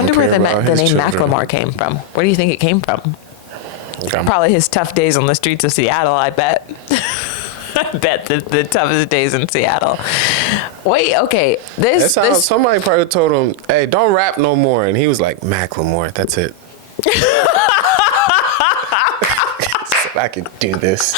wonder where the name children. Macklemore came from. Where do you think it came from? Probably his tough days on the streets of Seattle, I bet. I bet the toughest days in Seattle. Wait, okay. Somebody probably told him, hey, don't rap no more. And he was like, Macklemore, that's it. So I could do this.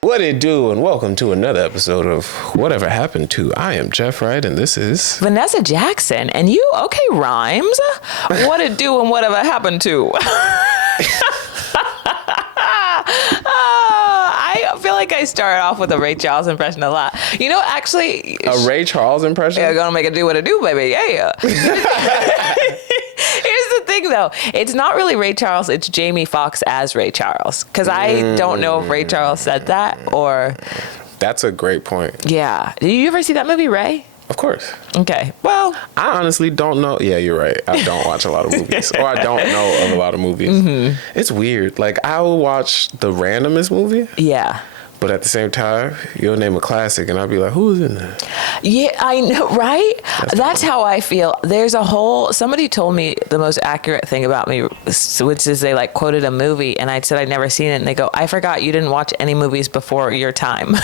What it do, and welcome to another episode of Whatever Happened To. I am Jeff Wright, and this is Vannessa Jackson. And you, okay, rhymes. What it do and whatever happened to? I feel like I start off with a Ray Charles impression a lot. You know, actually, a Ray Charles impression. Yeah, gonna make it do what it do, baby. Yeah. Here's the thing, though. It's not really Ray Charles. It's Jamie Foxx as Ray Charles. Because I don't know if Ray Charles said that or... That's a great point. Yeah. Did you ever see that movie, Ray? Of course. Okay. Well... I honestly don't know. Yeah, you're right. I don't watch a lot of movies. Or I don't know of a lot of movies. Mm-hmm. It's weird. Like, I will watch the randomest movie. Yeah. But at the same time, you'll name a classic, and I'll be like, who's in there? Yeah, I know, right? That's how I feel. There's somebody told me the most accurate thing about me, which is they like quoted a movie, and I said I'd never seen it, and they go, I forgot you didn't watch any movies before your time.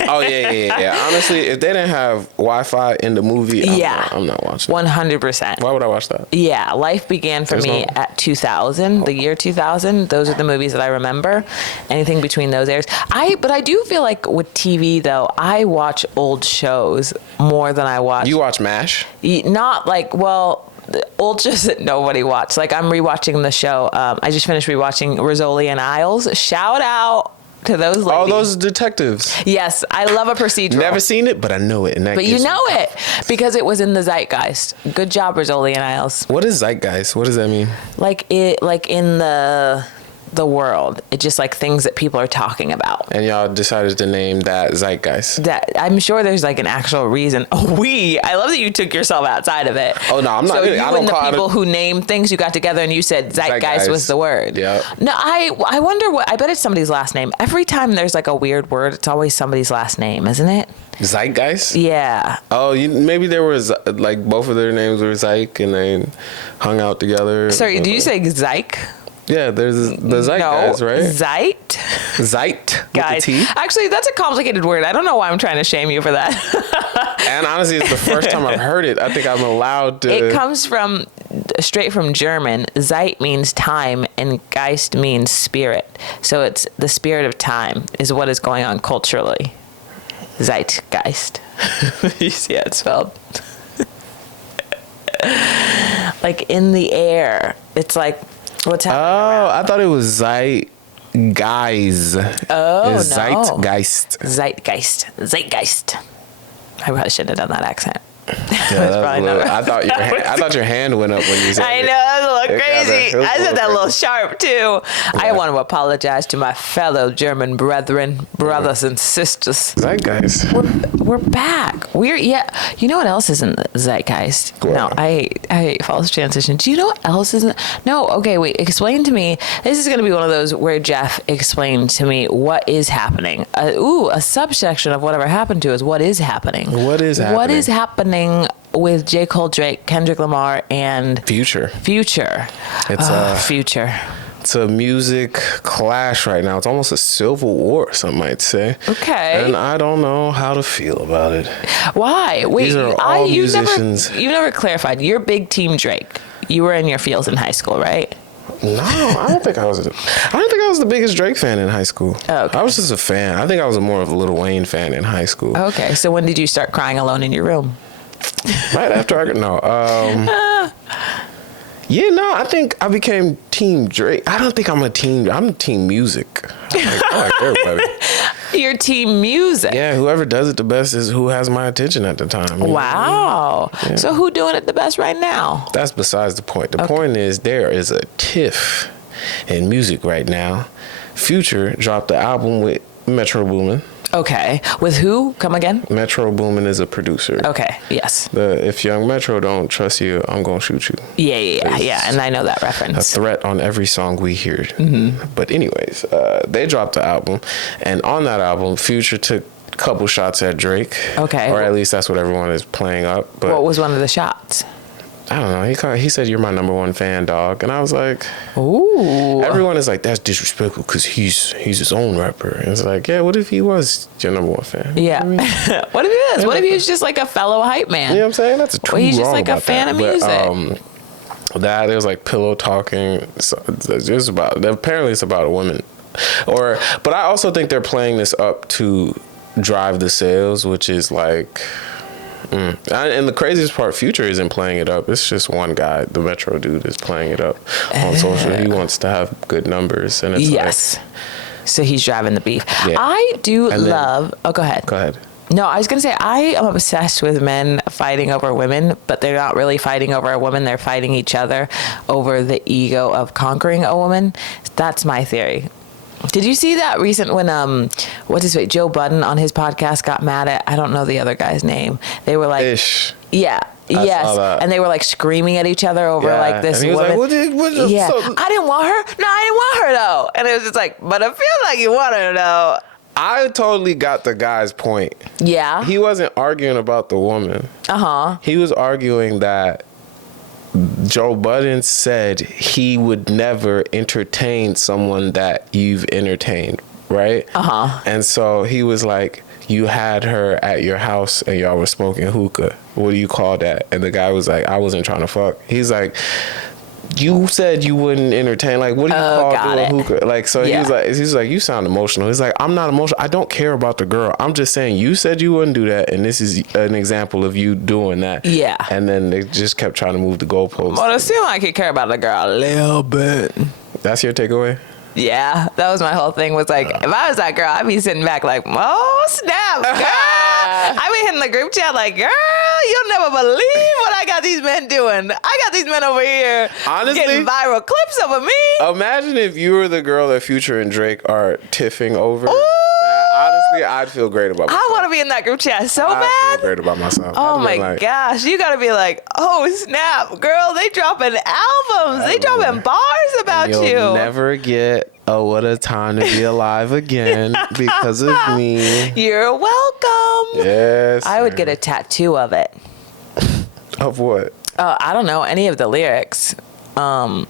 Oh, yeah. Honestly, if they didn't have Wi-Fi in the movie, I'm not watching 100%. Why would I watch that? Yeah, life began for me at 2000, the year 2000. Those are the movies that I remember. Anything between those years. But I do feel like with TV, though, I watch old shows more than I watch. You watch MASH? Not like, well, old shows that nobody watched. Like, I'm rewatching the show. I just finished rewatching Rizzoli and Isles. Shout out to those ladies. Oh, those detectives. Yes, I love a procedural. Never seen it, but I know it. But you know it because it was in the zeitgeist. Good job, Rizzoli and Isles. What is zeitgeist? What does that mean? Like in the world. It's just like things that people are talking about. And y'all decided to name that zeitgeist. That I'm sure there's like an actual reason. I love that you took yourself outside of it. Oh no, I'm not. So really, you I don't and the call people it who name things, you got together and you said zeitgeist was the word. Yeah. No, I wonder I bet it's somebody's last name. Every time there's like a weird word, it's always somebody's last name, isn't it? Zeitgeist? Yeah. Oh, maybe there was like both of their names were Zyke and they hung out together. Sorry, do you say Zyke? Yeah, there's the zeitgeist, right? Zeit. Guys, actually, that's a complicated word. I don't know why I'm trying to shame you for that. And honestly, it's the first time I've heard it. I think I'm allowed to. It comes straight from German. Zeit means time, and Geist means spirit. So it's the spirit of time is what is going on culturally. Zeitgeist. You see how it's spelled? Like in the air. It's like. What's happening around? I thought it was zeitgeist. Oh, it's no. Zeitgeist. Zeitgeist. I probably shouldn't have done that accent. Yeah, I thought your hand went up when you said I know, that was a little crazy. I said that a little sharp, too. Yeah. I want to apologize to my fellow German brothers and sisters. Zeitgeist. We're back. You know what else isn't zeitgeist? What? No, I hate false transition. Do you know what else isn't? No, okay, wait, explain to me. This is going to be one of those where Jeff explained to me what is happening. A subsection of whatever happened to is what is happening. What is happening? What is happening with J. Cole, Drake, Kendrick Lamar, and Future. It's Future. It's a music clash right now. It's almost a civil war, some might say. Okay. And I don't know how to feel about it. Why? Wait, these are all musicians. You never clarified. You're big Team Drake. You were in your feels in high school, right? No, I don't think I was the biggest Drake fan in high school. Okay. I was just a fan. I think I was more of a Lil Wayne fan in high school. Okay, so when did you start crying alone in your room? Right after I think I became Team Drake. I don't think I'm Team Music. I like everybody. You're Team Music. Yeah, whoever does it the best is who has my attention at the time. Wow. Yeah. So who doing it the best right now? That's besides the point. The point is there is a tiff in music right now. Future dropped the album with Metro Boomin. Okay. With who? Come again? Metro Boomin is a producer. Okay. Yes. If Young Metro don't trust you, I'm gonna shoot you. Yeah. And I know that A reference. threat on every song we hear. But anyways, they dropped the album, and on that album, Future took a couple shots at Drake. Okay. Or at least that's what everyone is playing up. But What was one of the shots? I don't know. He said, "You're my number one fan, dog," and I was like, Ooh. everyone is like, "That's disrespectful because he's his own rapper." And it's like, yeah, what if he was your number one fan? Yeah. You know what I mean? What if he is? What if he was just like a fellow hype man? You know what I'm saying? That's too Well, he's just wrong like a about fan that. of music. That it was like pillow talking. So it's about, apparently it's about a woman, but I also think they're playing this up to drive the sales, which is like. And the craziest part, Future isn't playing it up. It's just one guy, the Metro dude, is playing it up on social. He wants to have good numbers, and it's yes. So he's driving the beef. Yeah. I do love. Oh, go ahead. Go ahead. No, I was gonna say I am obsessed with men fighting over women, but they're not really fighting over a woman. They're fighting each other over the ego of conquering a woman. That's my theory. Did you see that recent when what's his name, Joe Budden on his podcast got mad at, I don't know the other guy's name. They were like, Ish. yeah, I yes, saw that. and they were like screaming at each other over like this and he was woman. like, Yeah, I didn't want her. No, I didn't want her though. And it was just like, but I feel like you want her though. I totally got the guy's point. Yeah. He wasn't arguing about the woman. He was arguing that Joe Budden said he would never entertain someone that you've entertained, right? And so he was like, you had her at your house and y'all were smoking hookah. What do you call that? And the guy was like, I wasn't trying to fuck. He's like, you said you wouldn't entertain. Like, what do you call doing hookah? Like, so he was like, you sound emotional. He's like, I'm not emotional. I don't care about the girl. I'm just saying you said you wouldn't do that, and this is an example of you doing that. Yeah. And then they just kept trying to move the goalposts. Well, it seemed like he cared about the girl a little bit. That's your takeaway? Yeah, that was my whole thing. Was like, if I was that girl, I'd be sitting back like, oh snap, girl. I'd be hitting the group chat like, girl, you'll never believe what I got these men doing. I got these men over here getting viral clips over me. Imagine if you were the girl that Future and Drake are tiffing over. Ooh. Honestly, I'd feel great about myself. I want to be in that group chat so bad. I feel great about myself. Oh my gosh, you got to be like, oh snap, girl, they dropping albums. They dropping bars about You'll you. never get what a time to be alive again because of me. You're welcome. Yes. I would get a tattoo of it. Of what? I don't know any of the lyrics. I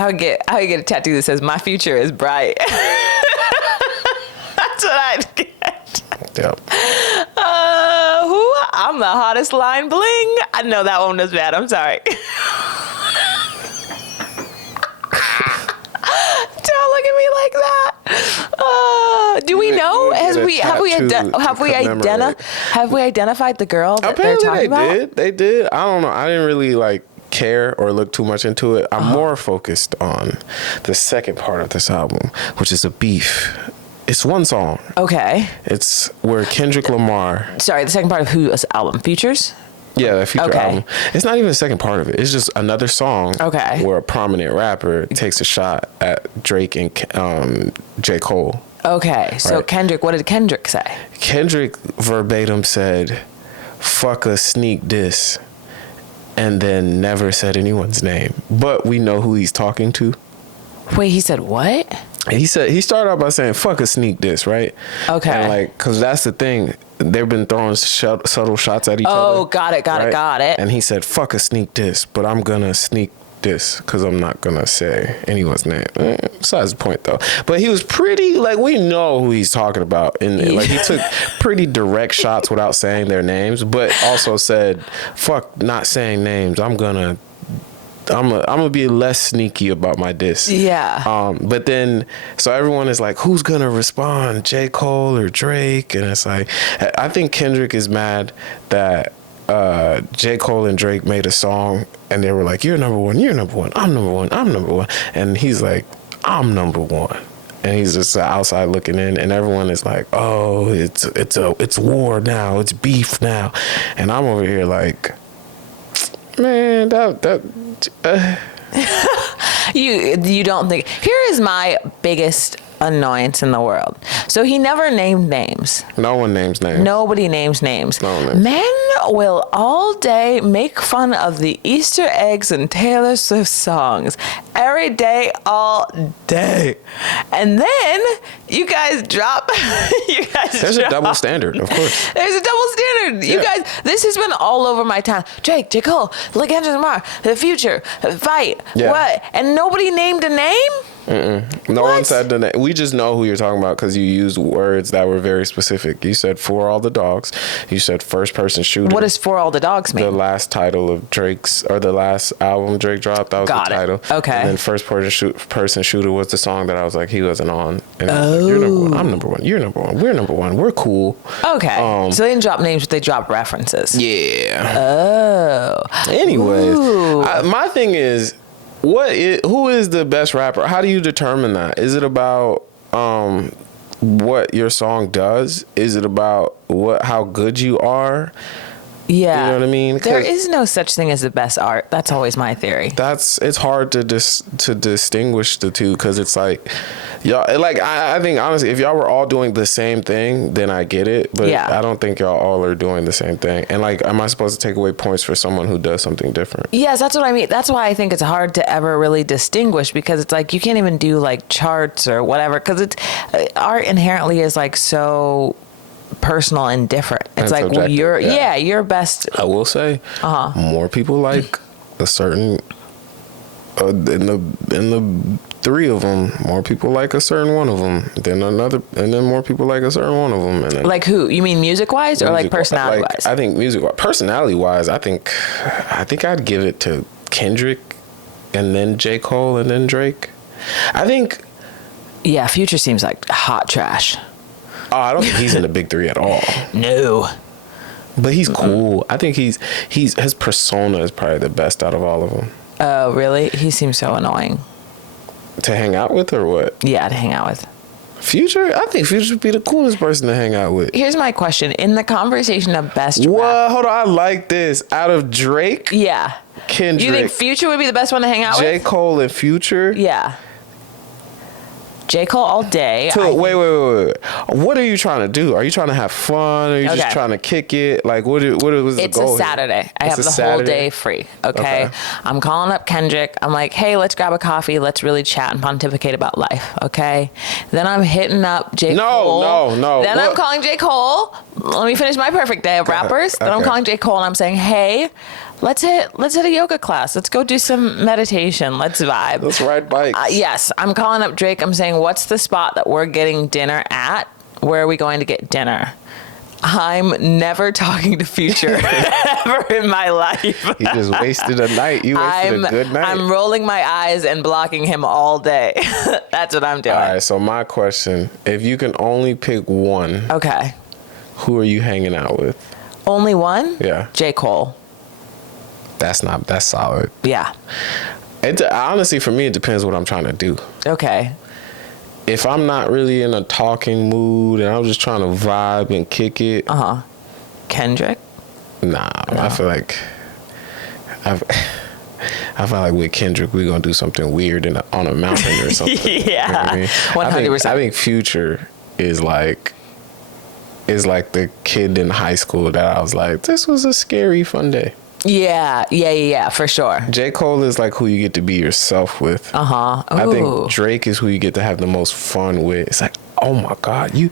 would get a tattoo that says "My future is bright." That's what I'd get. Yep. Who? I'm the hottest line bling. I know that one was bad. I'm sorry. Don't look at me like that. Do we know? Have we identified the girl that they're talking about? They did. I don't know. I didn't really care or look too much into it. I'm more focused on the second part of this album, which is a beef. It's one song. Okay. It's where Kendrick Lamar. Sorry, the second part of whose album? Futures? Yeah, that Future album. It's not even the second part of it. It's just another song where a prominent rapper takes a shot at Drake and J. Cole. Okay, so right. Kendrick, what did Kendrick say? Kendrick verbatim said, "Fuck a sneak diss," and then never said anyone's name. But we know who he's talking to. Wait, he said what? He started out by saying, "Fuck a sneak diss," right? Okay. And because that's the thing. They've been throwing subtle shots at each other. Oh, got it. And he said, "Fuck a sneak diss," but I'm gonna sneak this because I'm not gonna say anyone's name. Besides the point though. But he was pretty we know who he's talking about. And he took pretty direct shots without saying their names, but also said, "Fuck not saying names. I'm gonna be less sneaky about my diss." Yeah. But then, so everyone is like, who's gonna respond, J. Cole or Drake? And it's like, I think Kendrick is mad that J. Cole and Drake made a song and they were like, you're number one, I'm number one, I'm number one. And he's like, I'm number one. And he's just outside looking in, and everyone is like, oh, it's war now, it's beef now. And I'm over here like, man, You don't think. Here is my biggest annoyance in the world. So he never named names. No one names names. Nobody names names. No one names. Men will all day make fun of the Easter eggs in Taylor Swift songs. Every day, all day. And then you guys drop. There's a double standard, of course. There's a double standard. You guys, this has been all over my town. Drake, J. Cole, Kendrick Lamar, The Future, Fight, what? And nobody named a name? No one said the name. We just know who you're talking about because you used words that were very specific. You said For All the Dogs. You said First Person Shooter. What does For All the Dogs mean? The last title of Drake's, or the last album Drake dropped. That was the title. Okay. And then First Person Shooter was the song that I was like, he wasn't on. And I was like, you're number one. I'm number one. You're number one. We're number one. We're cool. Okay. So they didn't drop names, but they dropped references. Yeah. Oh. Anyways, my thing is, who is the best rapper? How do you determine that? Is it about what your song does? Is it about how good you are? Yeah. You know what I mean? There is no such thing as the best art. That's always my theory. It's hard to distinguish the two because it's like, y'all, like, I think honestly, if y'all were all doing the same thing, then I get it. But I don't think y'all all are doing the same thing. And like, am I supposed to take away points for someone who does something different? Yes, that's what I mean. That's why I think it's hard to ever really distinguish, because it's like you can't even do like charts or whatever, because it's art inherently is like so personal and different. It's like, well, you're best. I will say, more people like a certain in the three of them, more people like a certain one of them than another, and then more people like a certain one of them. And then, like who? You mean music wise or like personality wise? I think music wise. Personality wise, I think I'd give it to Kendrick, and then J. Cole, and then Drake. I think. Yeah, Future seems like hot trash. Oh, I don't think he's in the big three at all. No. But he's cool. I think his persona is probably the best out of all of them. Oh, really? He seems so annoying. To hang out with or what? Yeah, to hang out with. Future? I think Future would be the coolest person to hang out with. Here's my question. In the conversation of best rap. What? Hold on. I like this. Out of Drake? Yeah. Kendrick. You think Future would be the best one to hang out with? J. Cole and Future? Yeah. J. Cole all day. So, wait. What are you trying to do? Are you trying to have fun? Are you just trying to kick it? Like, what was the goal? It's a Saturday. I have the whole day free. Okay? I'm calling up Kendrick. I'm like, hey, let's grab a coffee. Let's really chat and pontificate about life. Okay? Then I'm hitting up J. Cole. No. Then I'm calling J. Cole. Let me finish my perfect day of rappers. Then I'm calling J. Cole and I'm saying, hey, let's hit a yoga class. Let's go do some meditation. Let's vibe. Let's ride bikes. Yes. I'm calling up Drake. I'm saying, what's the spot that we're getting dinner at? Where are we going to get dinner? I'm never talking to Future ever in my life. You just wasted a night. You wasted a good night. I'm rolling my eyes and blocking him all day. That's what I'm doing. All right. So my question, if you can only pick one. Okay. Who are you hanging out with? Only one? Yeah. J. Cole. That's solid. Yeah. Honestly, for me, it depends what I'm trying to do. Okay. If I'm not really in a talking mood and I'm just trying to vibe and kick it. Kendrick? Nah, no. I feel like with Kendrick, we're going to do something weird on a mountain or something. Yeah. You know what I mean? 100%. I think Future is like the kid in high school that I was like, this was a scary, fun day. Yeah, for sure. J. Cole is like who you get to be yourself with. I think Drake is who you get to have the most fun with. It's like, oh my God, you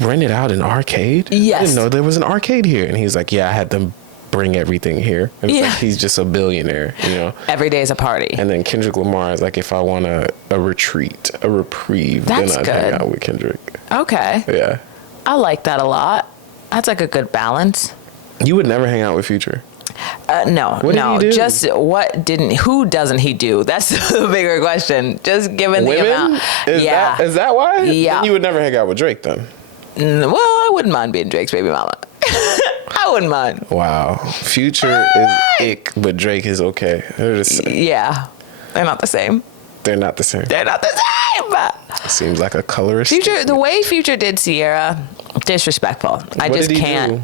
rented out an arcade? Yes. I didn't know there was an arcade here. And he's like, yeah, I had them bring everything here. And it's like he's just a billionaire, you know? Every day is a party. And then Kendrick Lamar is like, if I want a retreat, a reprieve, then I'd hang out with Kendrick. Okay. Yeah. I like that a lot. That's like a good balance. You would never hang out with Future. No. What did he do? Just who doesn't he do? That's the bigger question. Just given the amount. Is that why? Yeah. Then you would never hang out with Drake then? Well, I wouldn't mind being Drake's baby mama. I wouldn't mind. Wow. Future is ick, but Drake is okay. Yeah. They're not the same. They're not the same. They're not the same. Seems like a colorist. Future, the way Future did Sierra, disrespectful. I just can't.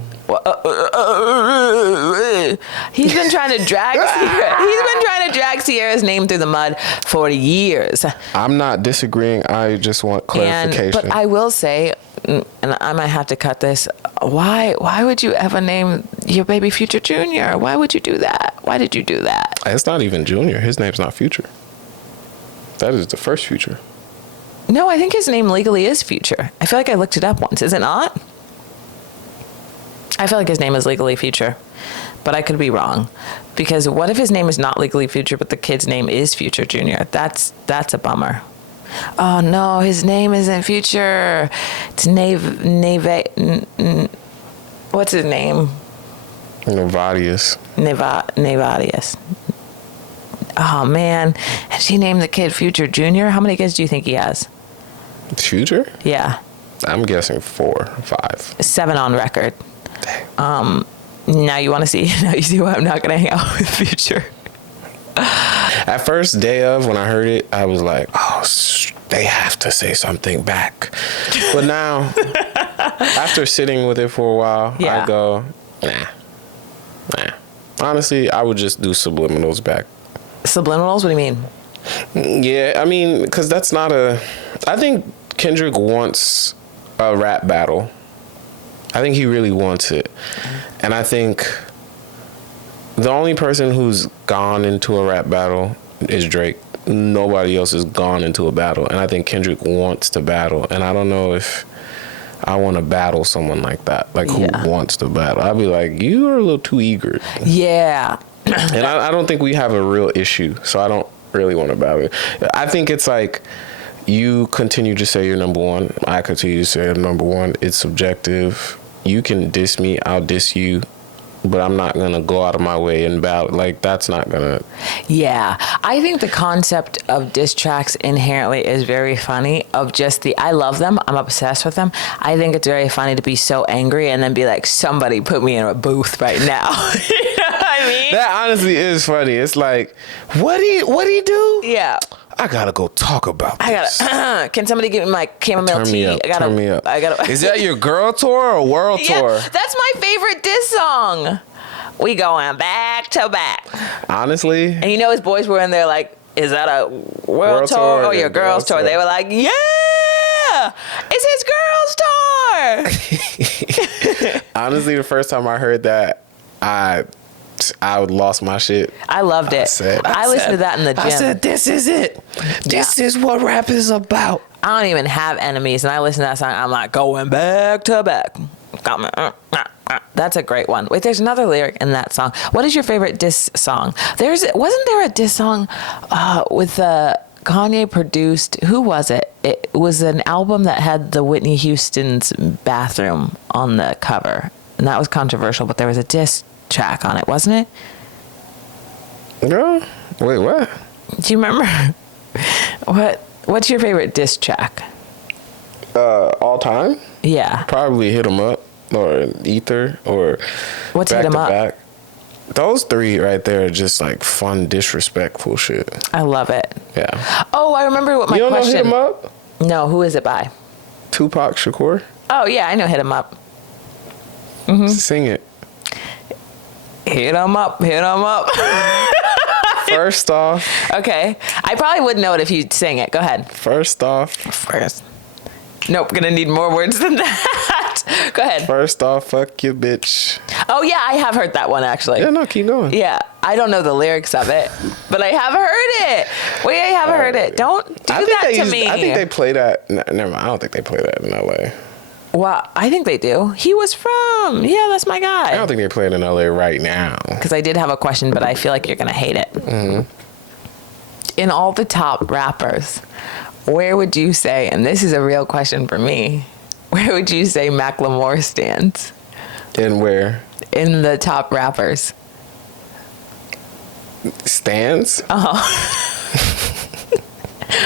He's been trying to drag Sierra's name through the mud for years. I'm not disagreeing. I just want clarification. But I will say, and I might have to cut this. Why would you ever name your baby Future Junior? Why would you do that? Why did you do that? It's not even Junior. His name's not Future. That is the first Future. No, I think his name legally is Future. I feel like I looked it up once. Is it not? I feel like his name is legally Future, but I could be wrong. Because what if his name is not legally Future, but the kid's name is Future Junior? That's a bummer. Oh no, his name isn't Future. It's what's his name? Nevadius. Nevadius. Oh man, and she named the kid Future Junior. How many kids do you think he has? Future? Yeah. I'm guessing 4 or 5. 7 on record. Dang. Now you want to see? Now you see why I'm not going to hang out with Future. At first day of, when I heard it, I was like, oh, they have to say something back. But now, after sitting with it for a while, I go, nah. Honestly, I would just do subliminals back. Subliminals? What do you mean? Yeah, I mean, because that's not I think Kendrick wants a rap battle. I think he really wants it. And I think the only person who's gone into a rap battle is Drake. Nobody else has gone into a battle. And I think Kendrick wants to battle. And I don't know if I want to battle someone like that. Like, who wants to battle? I'd be like, you are a little too eager. Yeah. And I don't think we have a real issue. So I don't really want to battle. I think it's like, you continue to say you're number one. I continue to say I'm number one. It's subjective. You can diss me. I'll diss you. But I'm not going to go out of my way and battle. Like, that's not going to... Yeah. I think the concept of diss tracks inherently is very funny. Of just I love them. I'm obsessed with them. I think it's very funny to be so angry and then be like, somebody put me in a booth right now. You know what I mean? That honestly is funny. It's like, what'd he do? Yeah. I gotta go talk about this. Can somebody give me my chamomile tea? Turn me up. Is that your girl tour or world tour? That's my favorite diss song. We going back to back. Honestly. And you know his boys were in there like, is that a world tour or your girls tour? They were like, yeah, it's his girls tour. Honestly, the first time I heard that, I lost my shit. I loved it. I listened to that in the gym. I said, this is it. This is what rap is about. I don't even have enemies, and I listen to that song. I'm like, going back to back. That's a great one. Wait, there's another lyric in that song. What is your favorite diss song? Wasn't there a diss song with Kanye produced? Who was it? It was an album that had the Whitney Houston's bathroom on the cover, and that was controversial. But there was a diss track on it, wasn't it? Girl, wait, what? Do you remember? What's your favorite diss track? All time? Yeah. Probably Hit 'Em Up or Ether or What's Back Hit 'Em to Up? Back. Those 3 right there are just like fun, disrespectful shit. I love it. Yeah. Oh, I remember what my question. question. You don't know Hit 'Em Up? No, who is it by? Tupac Shakur. Oh yeah, I know Hit 'Em Up. Mm-hmm. Sing it. Hit 'em up, hit 'em up. First off. Okay. I probably wouldn't know it if you sang it. Go ahead. First off. Nope, gonna need more words than that. Go ahead. First off, fuck your bitch. Oh yeah, I have heard that one actually. Yeah, no, keep going. Yeah, I don't know the lyrics of it, but I have heard it. Wait, I have heard it. Don't do that to me. I think they play that. Never mind. I don't think they play that in LA. Well, I think they do. He was from. Yeah, that's my guy. I don't think they play it in LA right now. Because I did have a question, but I feel like you're gonna hate it. Mm-hmm. In all the top rappers, where would you say, and this is a real question for me, where would you say Macklemore stands? In where? In the top rappers. Stands?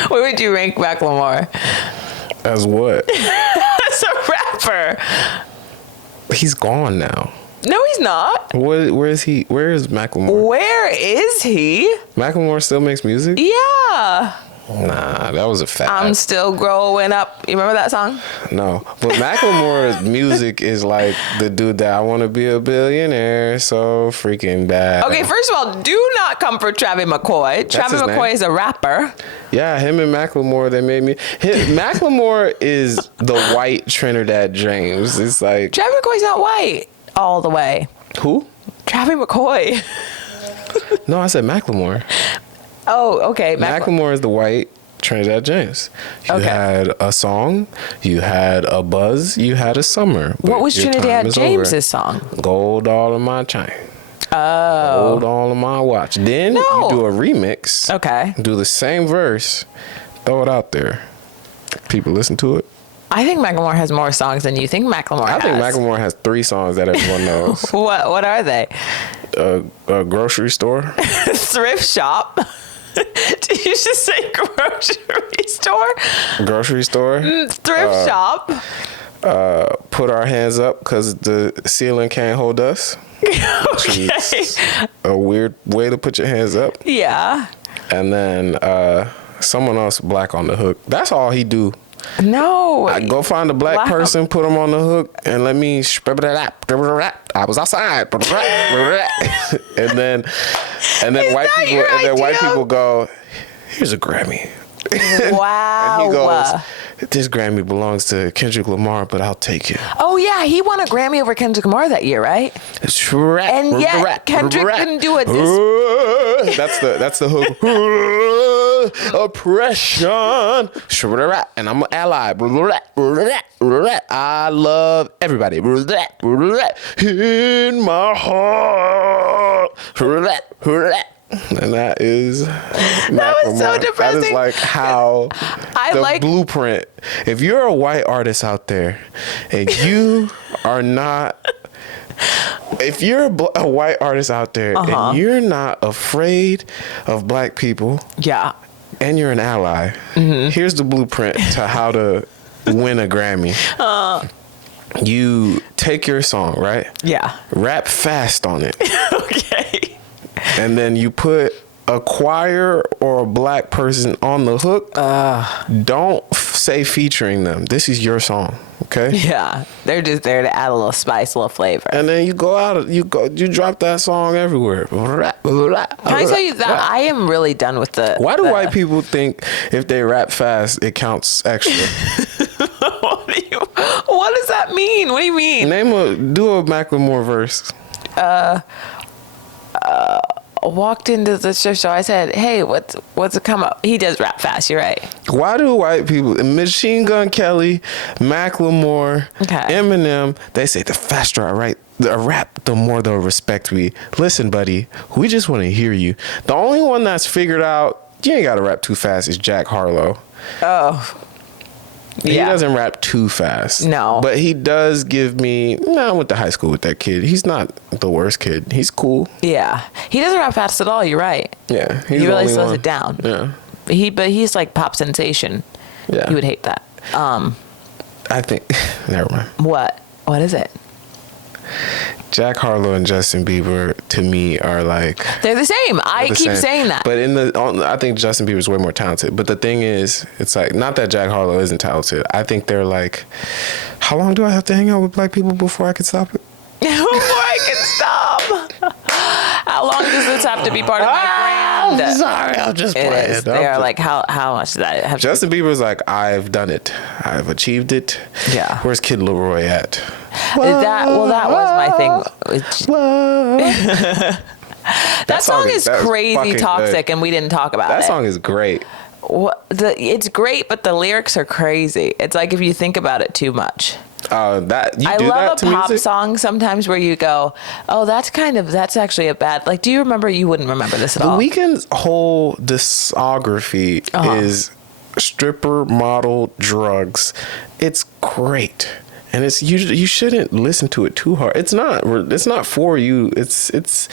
Where would you rank Macklemore? As what? As a rapper. He's gone now. No, he's not. Where is he? Where is Macklemore? Where is he? Macklemore still makes music? Yeah. Nah, that was a fact. I'm still growing up. You remember that song? No, but Macklemore's music is like the dude that I want to be a billionaire so freaking bad. Okay, first of all, do not come for Travis McCoy. Travis McCoy is a rapper. Yeah, him and Macklemore, they made me. Macklemore is the white Trinidad James. It's like Travis McCoy's not white all the way. Who? Travis McCoy. No, I said Macklemore. Oh, okay. Macklemore is the white Trinidad James. You had a song, you had a buzz, you had a summer. What was Trinidad James's song? Gold all in my chain. Oh. Gold all in my watch. Then you do a remix. Okay. Do the same verse. Throw it out there. People listen to it. I think Macklemore has more songs than you think Macklemore has. I think Macklemore has 3 songs that everyone knows. What are they? A grocery store. Thrift shop. Did you just say grocery store? Grocery store. Thrift shop. Put our hands up because the ceiling can't hold us. Okay. A weird way to put your hands up. Yeah. And then someone else black on the hook. That's all he do. No. I go find a black person, put him on the hook, and let me I was outside. and then white people go, here's a Grammy. Wow. And he goes, this Grammy belongs to Kendrick Lamar, but I'll take it. Oh yeah, he won a Grammy over Kendrick Lamar that year, right? And yet Kendrick didn't do it. That's the hook. Oppression. And I'm an ally. I love everybody. In my heart. And that is that was so depressing. That is like how blueprint. If you're a white artist out there and you are not, if you're a white artist out there and you're not afraid of black people, and you're an ally, here's the blueprint to how to win a Grammy. You take your song, right? Yeah. Rap fast on it. Okay. And then you put a choir or a black person on the hook. Don't say featuring them. This is your song, okay? Yeah, they're just there to add a little spice, a little flavor. And then you go out, you drop that song everywhere. Can I tell you that I am really done with the. Why do white people think if they rap fast it counts extra? What does that mean? What do you mean? Do a Macklemore verse. Walked into the show. I said, "Hey, what's it come up?" He does rap fast. You're right. Why do white people, Machine Gun Kelly, Macklemore, Eminem, they say the faster I rap, the more they'll respect me. Listen, buddy, we just want to hear you. The only one that's figured out you ain't got to rap too fast is Jack Harlow. Oh. He doesn't rap too fast. No. But he does give me, I went to high school with that kid. He's not the worst kid. He's cool. Yeah. He doesn't rap fast at all. You're right. Yeah. He really slows it down. Yeah. But he's like pop sensation. Yeah. You would hate that. I think, never mind. What? What is it? Jack Harlow and Justin Bieber, to me, are like... They're the same. I keep saying that. But I think Justin Bieber's way more talented. But the thing is, it's like, not that Jack Harlow isn't talented. I think they're like, how long do I have to hang out with black people before I can stop it? Before I can stop. How long does this have to be part of my brand? I'm sorry, I'm just playing. They're like, how much does that have Justin Bieber's like, I've done it. I've achieved it. Yeah. Where's Kid Leroy at? That was my thing. That song is crazy toxic, good. And we didn't talk about it. That song is great. It's great, but the lyrics are crazy. It's like if you think about it too much. I love a pop song sometimes where you go, oh, that's actually a bad, like, do you remember? You wouldn't remember this at all. The Weeknd's whole discography is stripper, model, drugs. It's great. And it's you shouldn't listen to it too hard. It's not for you. It's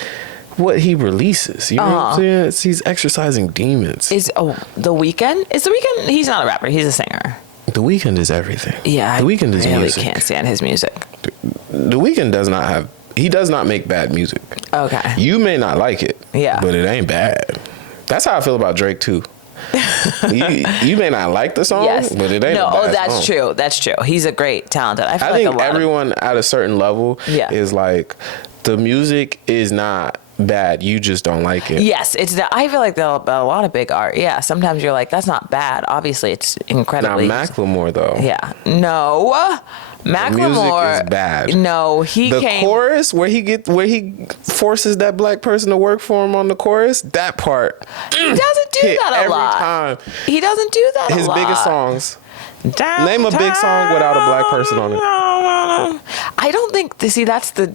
what he releases. You know what I'm saying? He's exercising demons. The Weeknd? Is The Weeknd? He's not a rapper. He's a singer. The Weeknd is everything. Yeah, The Weeknd is music. I can't stand his music. The Weeknd does not make bad music. Okay. You may not like it. Yeah. But it ain't bad. That's how I feel about Drake too. You may not like the song, Yes. but it ain't. No, that's song. true. That's true. He's a great, talented. I think everyone at a certain level is like, the music is not bad. You just don't like it. Yes, I feel like a lot of big art. Yeah, sometimes you're like, that's not bad. Obviously, it's incredibly. Now Macklemore though. Yeah. No. Macklemore. The music is bad. No, the chorus where he forces that black person to work for him on the chorus. That part. He doesn't do that a lot. Every time. He doesn't do that a lot. His biggest songs. Name a big song without a black person on it. I don't think. See, that's the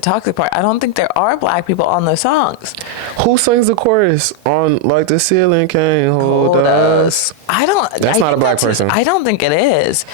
toxic part. I don't think there are black people on those songs. Who sings the chorus on like the ceiling can't hold us? I don't. That's not a black person. I don't think it is.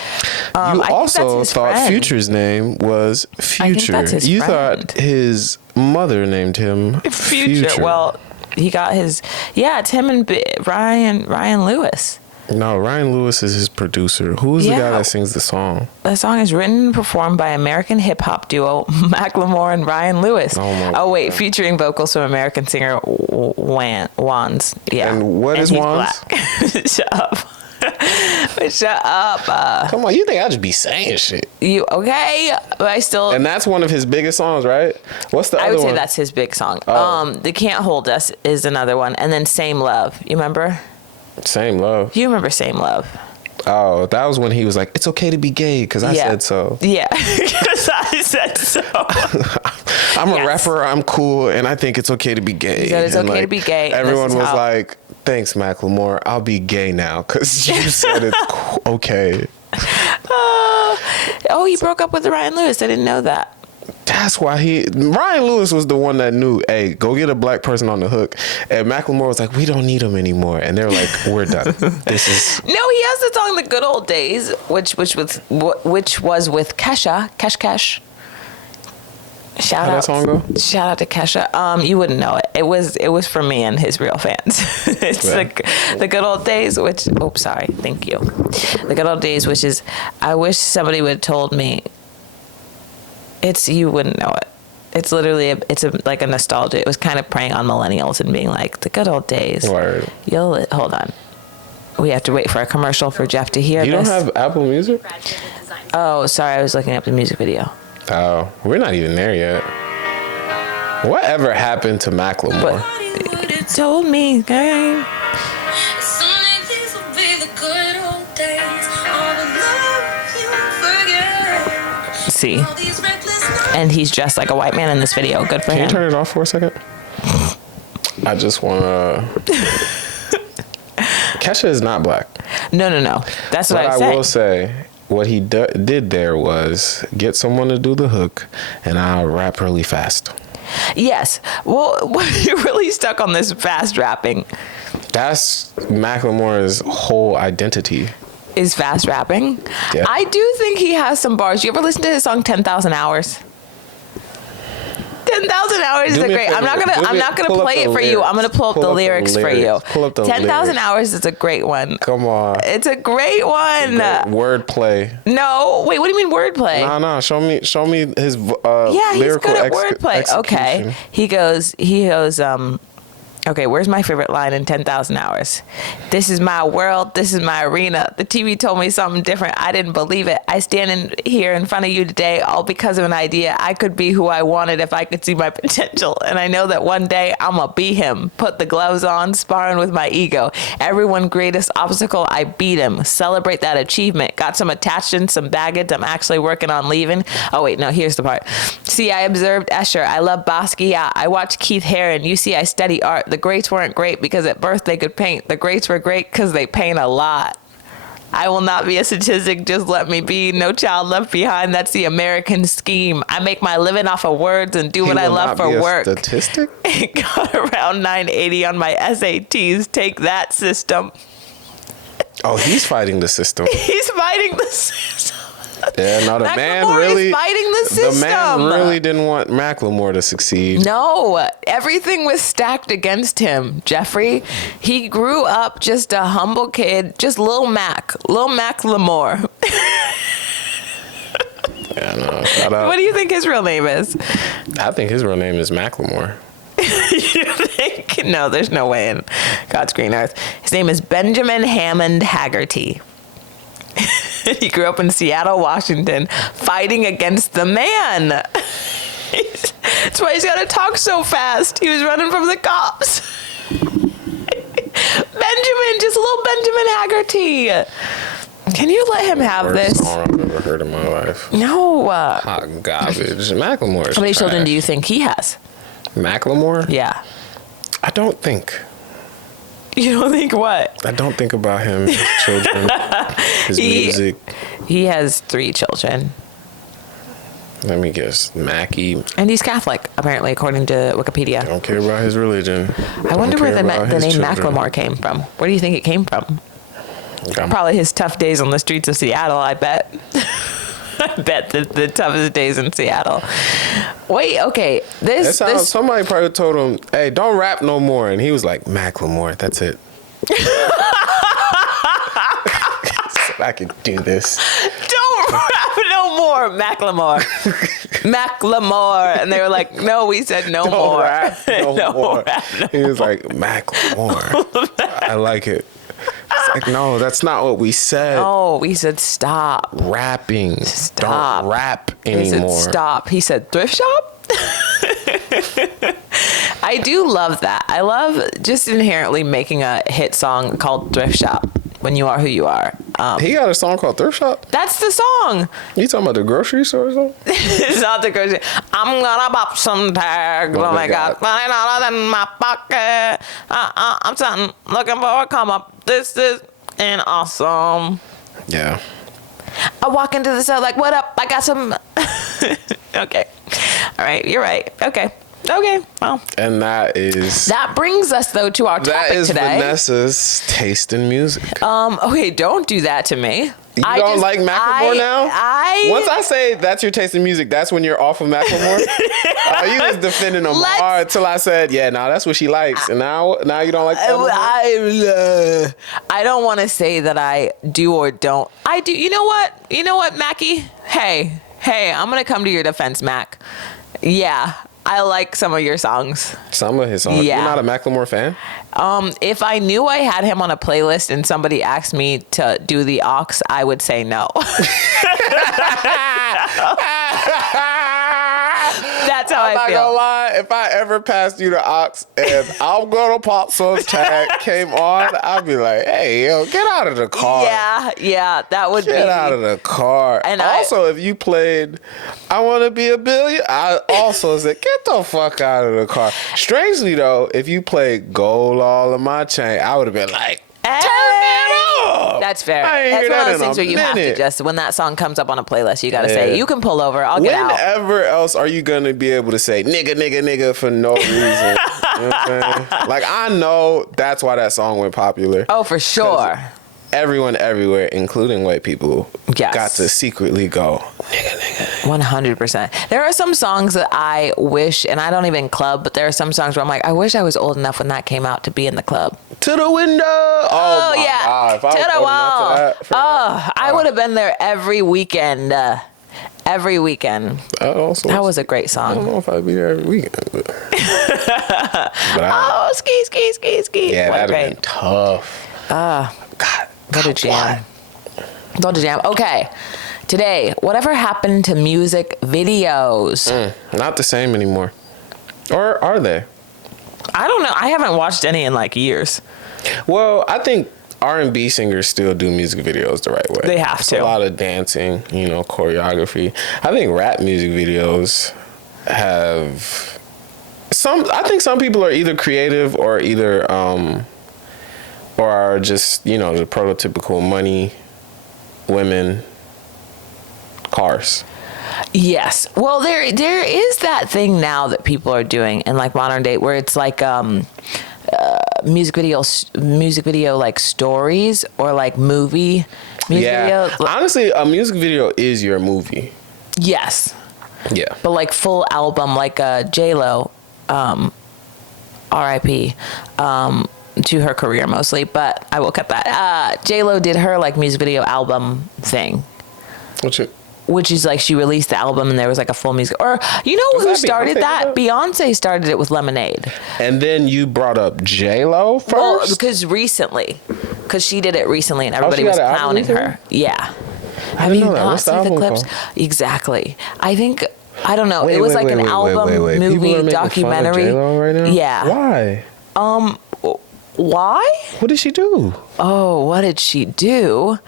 You also thought Future's name was Future. You thought his mother named him Future. Well, he got his. Yeah, it's him and Ryan Lewis. No, Ryan Lewis is his producer. Who is the guy that sings the song? The song is written and performed by American hip-hop duo Macklemore and Ryan Lewis. Oh wait, featuring vocals from American singer Wands. Yeah. And what is Wands? Shut up. Shut up. Come on, you think I just be saying shit? You okay? But I still. And that's one of his biggest songs, right? What's the other one? I would say that's his big song. The Can't Hold Us is another one, and then Same Love. You remember? Same Love. You remember Same Love? Oh, that was when he was like, "It's okay to be gay," because I said so. Yeah, because I said so. I'm a rapper. I'm cool, and I think it's okay to be gay. He said it's okay to be gay. Everyone was like, "Thanks, Macklemore. I'll be gay now because you said it's okay." He broke up with Ryan Lewis. I didn't know that. That's why Ryan Lewis was the one that knew, hey, go get a black person on the hook. And Macklemore was like, we don't need him anymore. And they're like, we're done. This is. No, he has the song "The Good Old Days," which was with Kesha. Kesh. Shout out. That song go? Shout out to Kesha. You wouldn't know it. It was for me and his real fans. It's the Good Old Days, which. Oh, sorry. Thank you. The Good Old Days, which is. I wish somebody would have told me. You wouldn't know it. It's literally like a nostalgia. It was kind of preying on millennials and being like, the good old days. Word. Hold on. We have to wait for a commercial for Jeff to hear this. You don't have Apple Music? Oh, sorry. I was looking up the music video. Oh, we're not even there yet. Whatever happened to Macklemore? It told me, okay? See? And he's dressed like a white man in this video. Good for him. Can you turn it off for a second? I just want to... Kesha is not black. No. That's what I said. I will say, what he did there was get someone to do the hook, and I'll rap really fast. Yes. Well, you're really stuck on this fast rapping. That's Macklemore's whole identity. Is fast rapping. Yeah. I do think he has some bars. You ever listen to his song 10,000 Hours? 10,000 Hours is great. I'm not gonna play it for you. I'm gonna pull up the lyrics for you. 10,000 Hours is a great one. Come on. It's a great one. Wordplay. No, wait. What do you mean wordplay? No. Show me his yeah, he's good at wordplay. Execution. Okay. He goes. Okay, where's my favorite line in 10,000 Hours? This is my world. This is my arena. The TV told me something different. I didn't believe it. I stand here in front of you today all because of an idea. I could be who I wanted if I could see my potential. And I know that one day I'm going to be him. Put the gloves on, sparring with my ego. Everyone's greatest obstacle, I beat him. Celebrate that achievement. Got some attachments, some baggage I'm actually working on leaving. Oh, wait, no, here's the part. See, I observed Escher. I love Basquiat. I watched Keith Haring. You see, I study art. The greats weren't great because at birth they could paint. The greats were great because they paint a lot. I will not be a statistic, just let me be. No child left behind. That's the American scheme. I make my living off of words and do what I love for work. Statistic? Got around 980 on my SATs. Take that, system. Oh, he's fighting the system. He's fighting the system. Yeah, no, the man really fighting the system. The man really didn't want Macklemore to succeed. No, everything was stacked against him, Jeffrey. He grew up just a humble kid, just Lil Macklemore. Yeah, no, shout out. What do you think his real name is? I think his real name is Macklemore. You think? Like, no, there's no way in God's green earth. His name is Benjamin Hammond Haggerty. He grew up in Seattle, Washington, fighting against the man. That's why he's got to talk so fast. He was running from the cops. Benjamin, just little Benjamin Haggerty. Can you let him have Worst this? song I've ever heard in my life. No. Hot garbage. Macklemore. How many children do you think he has? Macklemore? Yeah. I don't think. You don't think what? I don't think about him, his children, his music. He has 3 children. Let me guess. Mackie. And he's Catholic, apparently, according to Wikipedia. Don't care about his religion. I wonder where the name children. Macklemore came from. Where do you think it came from? Probably his tough days on the streets of Seattle, I bet. I bet the toughest days in Seattle. Wait, okay. This somebody probably told him, hey, don't rap no more. And he was like, Macklemore, that's it. I can do this. Don't rap no more, Macklemore. Macklemore. And they were like, no, we said no more. Rap no more. Rap no he was like, Macklemore. I like it. It's like, no, that's not what we said. Oh, we said stop. Rapping. Stop. Don't rap anymore. He said stop. He said thrift shop? I do love that. I love just inherently making a hit song called Thrift Shop, When You Are Who You Are. He got a song called Thrift Shop? That's the song. You talking about the grocery store or something? It's not the grocery. I'm gonna pop some tags. Oh my God. $20 in my pocket. I'm something looking for a come up. This is an awesome. Yeah. I walk into the cell like, what up? I got some. Okay. All right. You're right. Okay. Well. And that brings us though to our topic today. That is Vanessa's taste in music. Okay, don't do that to me. You don't like Macklemore now? Once I say that's your taste in music, that's when you're off of Macklemore. You was defending Lamar until I said, yeah, that's what she likes. And now you don't like that. I don't want to say that I do or don't. I do. You know what, Mackie? Hey, I'm going to come to your defense, Mac. Yeah. I like some of your songs. Some of his songs? Yeah. You're not a Macklemore fan? If I knew I had him on a playlist and somebody asked me to do the aux, I would say no. That's how I feel. I'm not gonna lie, if I ever passed you the aux and I'm gonna pop some tag came on, I'd be like, hey, yo, get out of the car. Yeah, that would Get out of the car. And also, if you played I Want to Be a Billion, I also said, get the fuck out of the car. Strangely, though, if you played Gold All in My Chain, I would have been like, turn it up. That's fair. That's one of those things where you have to just, when that song comes up on a playlist, you got to say, you can pull over, I'll get out. Whenever else are you going to be able to say, nigga for no reason? You know what I'm saying? Like, I know that's why that song went popular. Oh, for sure. Everyone everywhere, including white people, got to secretly go, nigga. 100%. There are some songs that I wish, and I don't even club, but there are some songs where I'm like, I wish I was old enough when that came out to be in the club. To the window. Oh yeah. God. If I to the wall. I would have been there every weekend. That was a great song. I don't know if I'd be there every weekend. But ski. Yeah, that'd have been tough. God. Go to jam. Okay. Today, whatever happened to music videos? Not the same anymore. Or are they? I don't know. I haven't watched any in like years. Well, I think R&B singers still do music videos the right way. They have to. A lot of dancing, choreography. I think rap music videos have I think some people are either creative or or are just, the prototypical money, women, cars. Yes. Well, there is that thing now that people are doing in like modern day where it's like music video like stories or like movie music video. Honestly, a music video is your movie. Yes. Yeah. But like full album, like J-Lo, R.I.P. To her career mostly, but I will cut that. J-Lo did her like music video album thing. What's it? which is like she released the album and there was like a full music. Or you know who started that? Beyonce started it with Lemonade. And then you brought up J-Lo first? Well, because she did it recently and everybody was clowning her. Yeah. Have you not seen the clips? Exactly. I think, I don't know. It was like an album, movie, documentary. J-Lo right now? Yeah. Why? Why? What did she do? Oh, what did she do?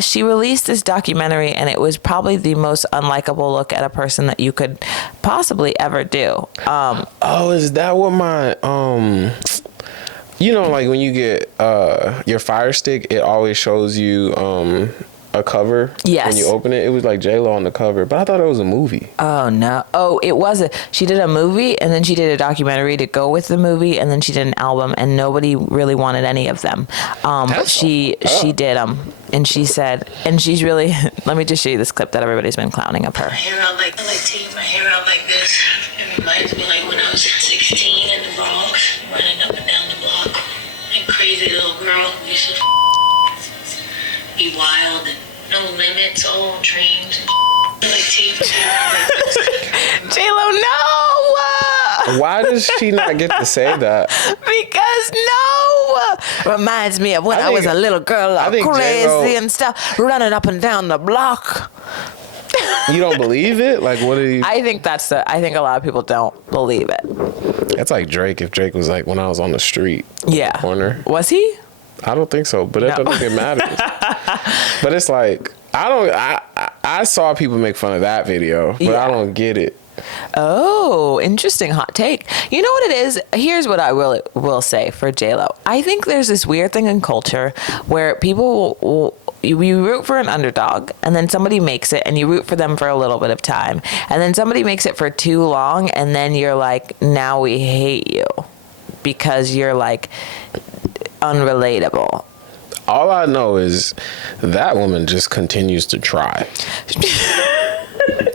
She released this documentary, and it was probably the most unlikable look at a person that you could possibly ever do. Is that what my you know, like when you get your Fire Stick, it always shows you a cover. Yes. When you open it, it was like J-Lo on the cover, but I thought it was a movie. Oh no! Oh, it was she did a movie, and then she did a documentary to go with the movie, and then she did an album, and nobody really wanted any of them. But she did them, and she said, and she's really. Let me just show you this clip that everybody's been clowning of her. My hair out like taking my hair out like this. It reminds me like when I was 16 in the Bronx, running up and down the block, and crazy little girl who used to be wild and no limits, all dreams and like taking my hair out like this. J-Lo, no! Why does she not get to say that? Because no! Reminds me of when I was a little girl, all crazy J-Lo, and stuff, running up and down the block. You don't believe it? Like, what do you... I think I think a lot of people don't believe it. That's like Drake. If Drake was like, when I was on the street. Yeah. On the corner. Was he? I don't think so, but it doesn't think it matters. But it's like, I saw people make fun of that video, but I don't get it. Oh, interesting hot take. You know what it is? Here's what I will say for J-Lo. I think there's this weird thing in culture where people you root for an underdog, and then somebody makes it, and you root for them for a little bit of time, and then somebody makes it for too long, and then you're like, now we hate you because you're like unrelatable. All I know is that woman just continues to try.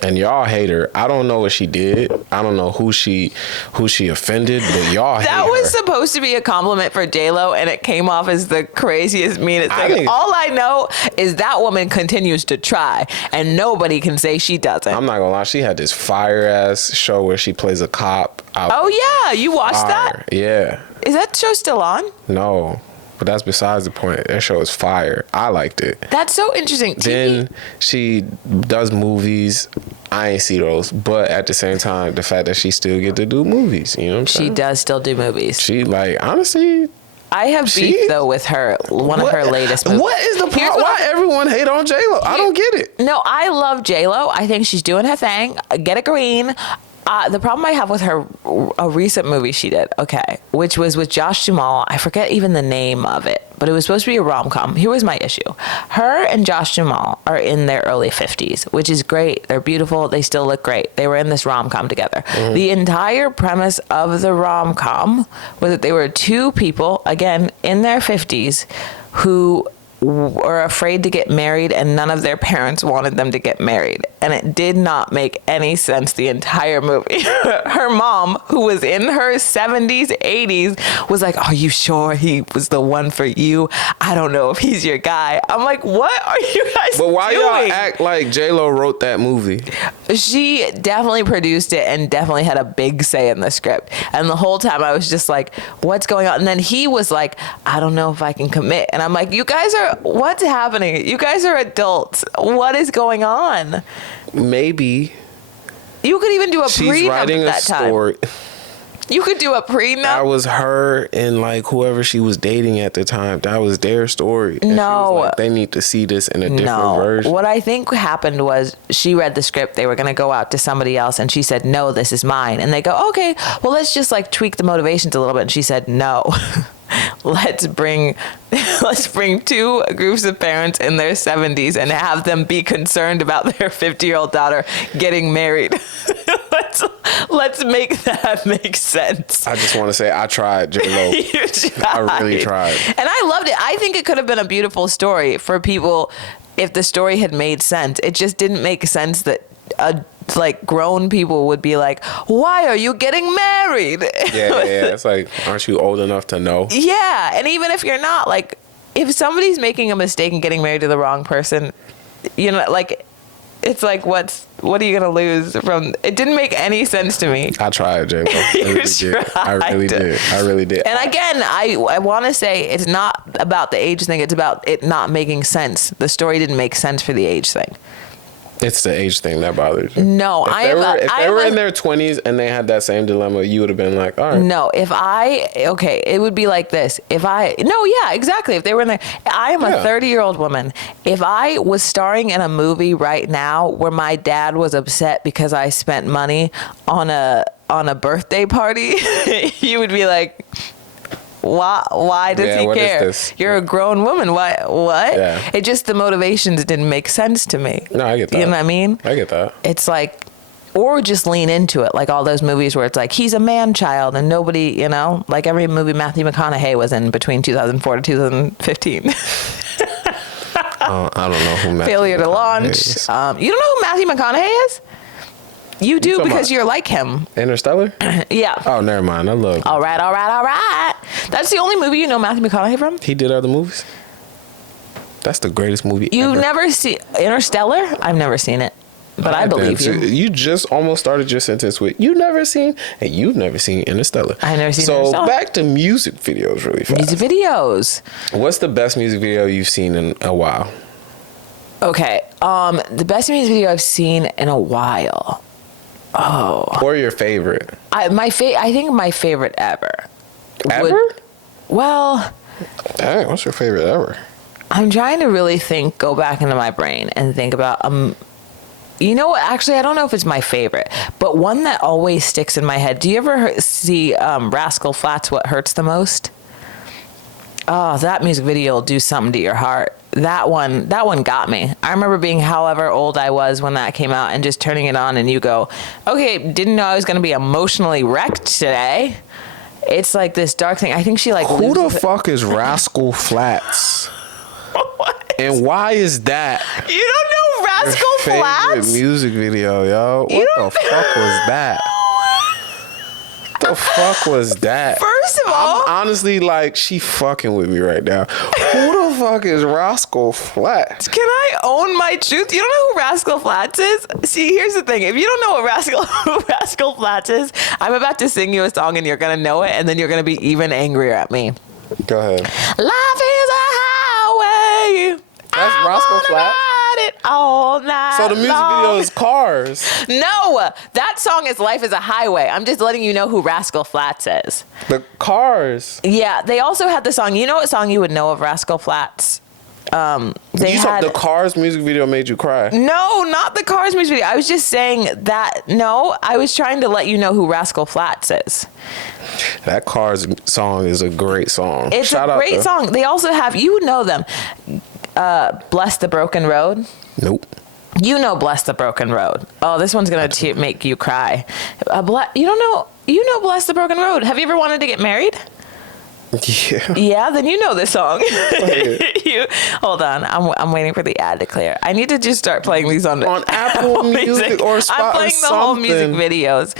And y'all hate her. I don't know what she did. I don't know who she offended, but y'all hate her. That was supposed to be a compliment for J-Lo, and it came off as the craziest, meanest thing. All I know is that woman continues to try, and nobody can say she doesn't. I'm not gonna lie. She had this fire-ass show where she plays a cop. Oh, yeah. You watched that? Yeah. Is that show still on? No. But that's besides the point. That show is fire. I liked it. That's so interesting. Then she does movies. I ain't see those. But at the same time, the fact that she still get to do movies. You know what I'm saying? She does still do movies. She, like, honestly... I have beef, though, with her. One of her latest movies. What is the problem? Why everyone hate on J-Lo? I don't get it. No, I love J-Lo. I think she's doing her thing. Get a green. The problem I have with her, a recent movie she did, which was with Josh Duhamel. I forget even the name of it, but it was supposed to be a rom-com. Here was my issue. Her and Josh Duhamel are in their early 50s, which is great. They're beautiful. They still look great. They were in this rom-com together. Mm-hmm. The entire premise of the rom-com was that they were two people, again, in their 50s, who were afraid to get married, and none of their parents wanted them to get married. And it did not make any sense the entire movie. Her mom, who was in her 70s, 80s, was like, are you sure he was the one for you? I don't know if he's your guy. I'm like, what are you guys doing? But why y'all act like J-Lo wrote that movie? She definitely produced it and definitely had a big say in the script. And the whole time I was just like, what's going on? And then he was like, I don't know if I can commit. And I'm like, you guys what's happening? You guys are adults. What is going on? Maybe. You could even do a prenup She's writing at that a story. time. You could do a prenup. That was her and like whoever she was dating at the time. That was their story. And no. She was like, they need to see this in a different version. What I think happened was she read the script. They were going to go out to somebody else, and she said, no, this is mine. And they go, okay, well, let's just like tweak the motivations a little bit. And she said, no. Let's bring two groups of parents in their 70s and have them be concerned about their 50-year-old daughter getting married. Let's make that make sense. I just want to say I tried, J-Lo. You tried. I really tried. And I loved it. I think it could have been a beautiful story for people if the story had made sense. It just didn't make sense that like grown people would be like, why are you getting married? Yeah. It's like, aren't you old enough to know? Yeah. And even if you're not, like, if somebody's making a mistake and getting married to the wrong person, you know, like, it's like, what are you gonna lose from? It didn't make any sense to me. I tried, J-Lo. I really did. And again, I want to say it's not about the age thing. It's about it not making sense. The story didn't make sense for the age thing. It's the age thing that bothers you. No, if they were in their 20s and they had that same dilemma, you would have been like, all right. No, it would be like this. Exactly. If they were in there, I am a 30-year-old woman. If I was starring in a movie right now where my dad was upset because I spent money on a birthday party, you would be like, why does he care? You're a grown woman. What? Yeah. It just, the motivations didn't make sense to me. No, I get that. You know what I mean? I get that. It's like, or just lean into it. Like all those movies where it's like, he's a man child and nobody, like every movie Matthew McConaughey was in between 2004 to 2015. I don't know who Matthew Failure to launch. is. You don't know who Matthew McConaughey is? You do, because you're like him. Interstellar? Yeah. Oh, never mind. I love All right. That's the only movie you know Matthew McConaughey from? He did other movies? That's the greatest movie You've ever. never seen Interstellar? I've never seen it, but I believe you. You just almost started your sentence with, you've never seen Interstellar. I've never seen Interstellar. So back to music videos really fast. Music videos. What's the best music video you've seen in a while? Okay. The best music video I've seen in a while. Oh. Or your favorite? I think my favorite ever. Ever? Well. Dang, what's your favorite ever? I'm trying to really go back into my brain and think about, you know what? Actually, I don't know if it's my favorite, but one that always sticks in my head. Do you ever see Rascal Flatts, What Hurts the Most? Oh, that music video will do something to your heart. That one got me. I remember being however old I was when that came out and just turning it on and you go, okay, didn't know I was going to be emotionally wrecked today. It's like this dark thing. I think she like... Who the fuck is Rascal Flatts? What? And why is that? You don't know Rascal Flatts? Favorite music video, yo. What the fuck was that? What the fuck was that? First of all, I'm honestly like, she fucking with me right now. Who the fuck is Rascal Flatts? Can I own my truth? You don't know who Rascal Flatts is? See, here's the thing. If you don't know who Rascal Flatts is, I'm about to sing you a song and you're going to know it, and then you're going to be even angrier at me. Go ahead. Life is a highway. That's Rascal Flatts? It all night So the music video is Cars. No, that song is Life is a Highway. I'm just letting you know who Rascal Flatts is. The Cars. Yeah, they also had the song. You know what song you would know of Rascal Flatts? The Cars music video made you cry. No, not the Cars music video. I was just saying that. No, I was trying to let you know who Rascal Flatts is. That Cars song is a great song. It's a great song. They also have, you would know them, Bless the Broken Road. Nope. You know Bless the Broken Road. Oh, this one's going to make you cry. You don't know, Bless the Broken Road. Have you ever wanted to get married? Yeah. Yeah, then you know this song. Hold on. I'm waiting for the ad to clear. I need to just start playing these on Apple Music or Spotify. I'm playing the whole music videos.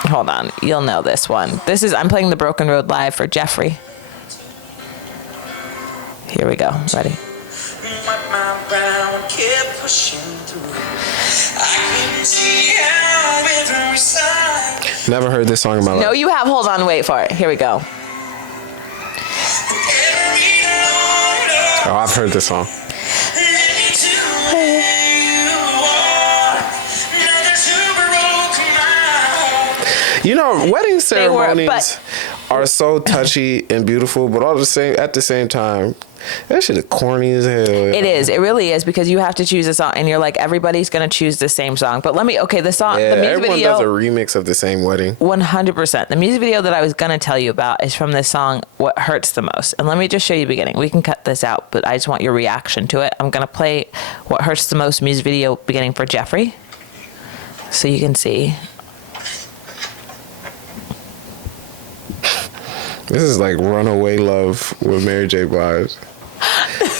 Hold on. You'll know this one. I'm playing the Broken Road live for Jeffrey. Here we go. Ready? Never heard this song in my life. No, you have. Hold on. Wait for it. Here we go. Oh, I've heard this song. You know, wedding ceremonies are so touchy and beautiful, but at the same time, that shit is corny as hell. It is. It really is, because you have to choose a song, and you're like, everybody's gonna choose the same song. But the song, yeah, the music everyone video does a remix of the same wedding. 100%. The music video that I was gonna tell you about is from this song, "What Hurts the Most." And let me just show you the beginning. We can cut this out, but I just want your reaction to it. I'm gonna play "What Hurts the Most" music video beginning for Jeffrey, so you can see. This is like Runaway Love with Mary J. Blige.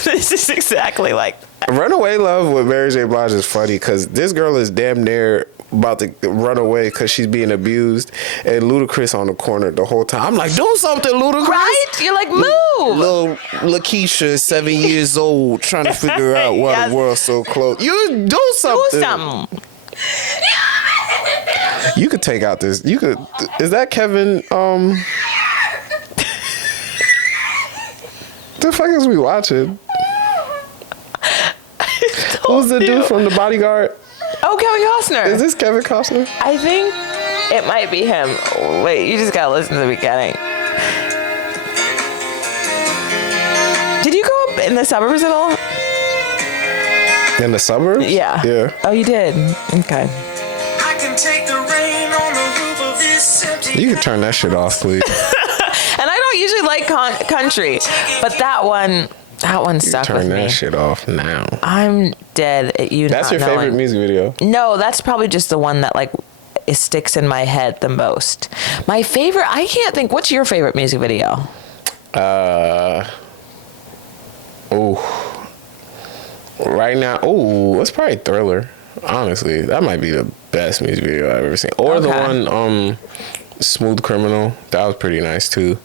This is exactly like Runaway Love with Mary J. Blige is funny because this girl is damn near about to run away because she's being abused, and Ludacris on the corner the whole time. I'm like, do something, Ludacris. Right? You're like, move. Little Lakeisha, 7 years old, trying to figure out why Yes. the world's so close. You do something. Do something. You could take out this. You could. Is that Kevin? The fuck is we watching? Who's the dude from The Bodyguard? Oh, Kevin Costner. Is this Kevin Costner? I think it might be him. Wait, you just gotta listen to the beginning. Did you grow up in the suburbs at all? In the suburbs? Yeah. Yeah. Oh, you did? Okay. I can take the rain on the roof of this empty. You can turn that shit off, please. And I don't usually like country, but that one stuck with Turn me. that shit off now. I'm dead at you. That's not your favorite knowing. music video? No, that's probably just the one that like it sticks in my head the most. My favorite, I can't think. What's your favorite music video? Right now, it's probably Thriller. Honestly, that might be the best music video I've ever seen. Or the one, Smooth Criminal. That was pretty nice too.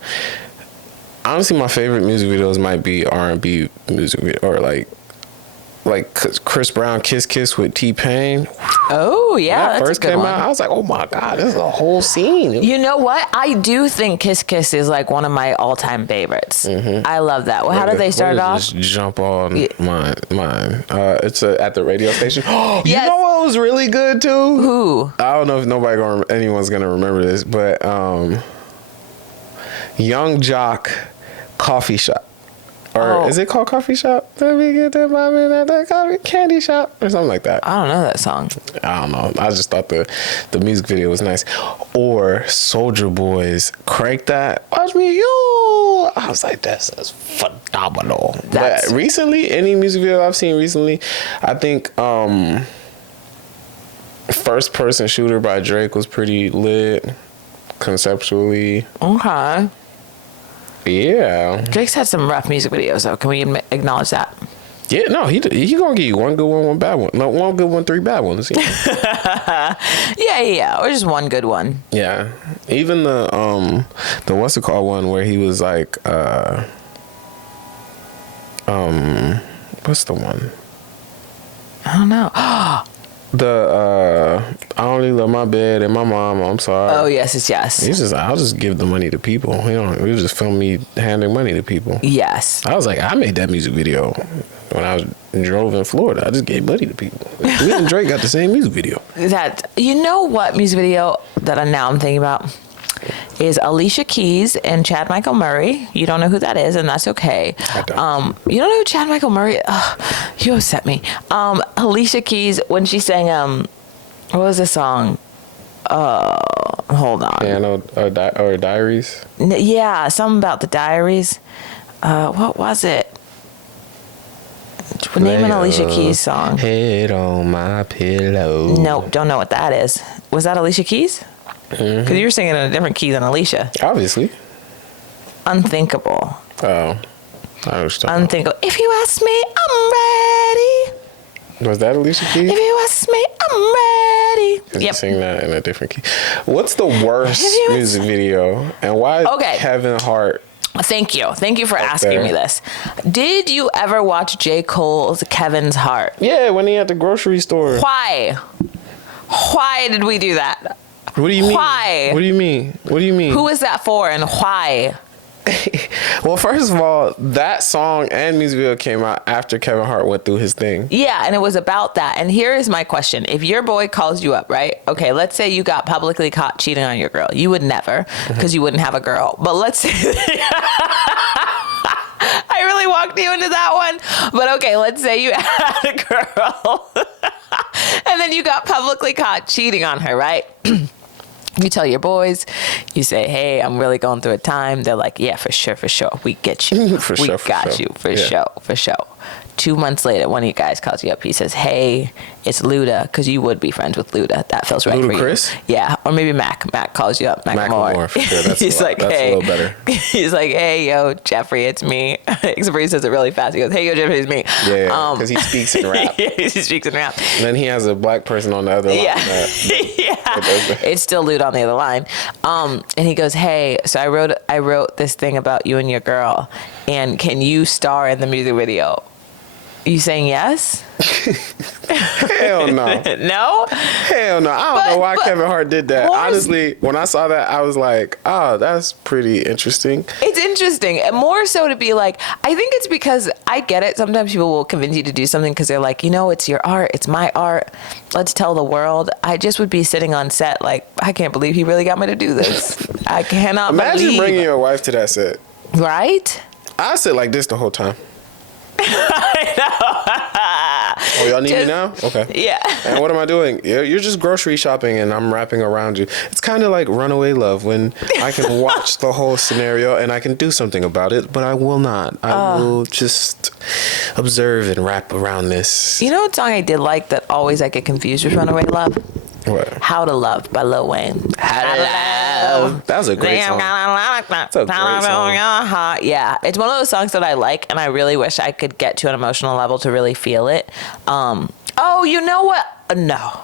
Honestly, my favorite music videos might be R&B music video, or like Chris Brown Kiss Kiss with T-Pain. Oh yeah, When that that's first a good came one. out, I was like, oh my God, this is a whole scene. You know what? I do think Kiss Kiss is like one of my all-time favorites. I love that. Well, how did they start off? Just jump on mine. It's at the radio station. You Yes. know what was really good too? Who? I don't know if anyone's gonna remember this, but Young Jock Coffee Shop. Or is it called Coffee Shop? Let me get that mommy at that coffee candy shop or something like that. I don't know that song. I don't know. I just thought the music video was nice. Or Soldier Boy's Crank That. Watch me, you. I was like, this is phenomenal. But recently, any music video I've seen recently, I think First Person Shooter by Drake was pretty lit conceptually. Okay. Yeah. Drake's had some rough music videos, though. Can we acknowledge that? Yeah, no, he gonna give you one good one, one bad one. No, one good one, three bad ones. Yeah, or just one good one. Yeah, even the what's it called one where he was like, what's the one? I don't know. I only love my bed and my mom. I'm sorry. Oh yes. He's just, I'll just give the money to people. He was just filming me handing money to people. Yes. I was like, I made that music video when I drove in Florida. I just gave money to people. Me and Drake got the same music video. You know what music video that I'm thinking about is Alicia Keys and Chad Michael Murray. You don't know who that is, and that's okay. I don't. You don't know who Chad Michael Murray? You upset me. Alicia Keys, when she sang what was the song? Hold on. Piano or Diaries. Yeah, something about the Diaries. What was it? Name an Alicia Keys song. Head on my pillow. Nope, don't know what that is. Was that Alicia Keys? Because you were singing in a different key than Alicia. Obviously. Unthinkable. Oh. I was talking Unthinkable. If you ask me, I'm ready. Was that Alicia Keys? If you ask me, I'm ready. You sing that in a different key. What's the worst music video? And why is Kevin Hart? Thank you for asking me this. Did you ever watch J. Cole's Kevin's Heart? Yeah, when he at the grocery store. Why did we do that? What do you mean? Why? What do you mean? What do you mean? Who is that for and why? Well, first of all, that song and music video came out after Kevin Hart went through his thing. Yeah, and it was about that. And here is my question. If your boy calls you up, right? Okay, let's say you got publicly caught cheating on your girl. You would never, because you wouldn't have a girl. But let's say... I really walked you into that one. But okay, let's say you had a girl. And then you got publicly caught cheating on her, right? You tell your boys, you say, hey, I'm really going through a time. They're like, yeah, for sure. We get you. We got you. For sure. 2 months later, one of you guys calls you up. He says, "Hey, it's Luda," because you would be friends with Luda. That feels right Ludacris? for you. Yeah, or maybe Mac. Mac calls you up. Macklemore, for sure. That's He's like, that's "Hey," a little better. He's like, "Hey, yo, Jeffrey, it's me." Except for he says it really fast. He goes, "Hey, yo, Jeffrey, it's me." Yeah, because he speaks in rap. Yeah, he speaks in rap. And then he has a black person on the other line. Yeah. It's still Luda on the other line. And he goes, "Hey, so I wrote this thing about you and your girl, and can you star in the music video?" You saying yes? Hell no. No? Hell no. I don't know why Kevin Hart did that. Honestly, when I saw that, I was like, oh, that's pretty interesting. It's interesting. And more so to be like, I think it's because I get it. Sometimes people will convince you to do something because they're like, it's your art. It's my art. Let's tell the world. I just would be sitting on set like, I can't believe he really got me to do this. I cannot Imagine bringing your wife to that set. Right? I sit like this the whole time. I know. Oh, y'all need me now? Okay. Yeah. And what am I doing? You're just grocery shopping and I'm wrapping around you. It's kind of like Runaway Love when I can watch the whole scenario and I can do something about it, but I will not. I will just observe and wrap around this. You know what song I did like that always I get confused with Runaway Love? What? How to Love by Lil Wayne. How to Love. That was a great song. That's a great song. Yeah, it's one of those songs that I like, and I really wish I could get to an emotional level to really feel it. Oh, you know what? No.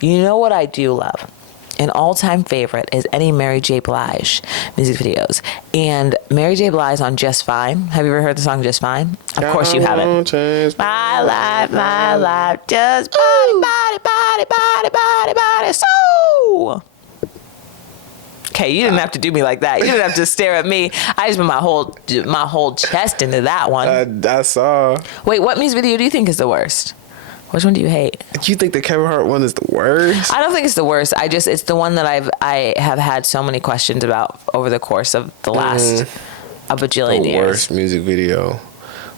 You know what I do love? An all-time favorite is any Mary J. Blige music videos. And Mary J. Blige on Just Fine. Have you ever heard the song Just Fine? Of course you haven't. My life, just body, so. Okay, you didn't have to do me like that. You didn't have to stare at me. I just put my whole chest into that one. I saw. Wait, what music video do you think is the worst? Which one do you hate? Do you think the Kevin Hart one is the worst? I don't think it's the worst. It's the one that I have had so many questions about over the course of the last a bajillion years. The worst music video.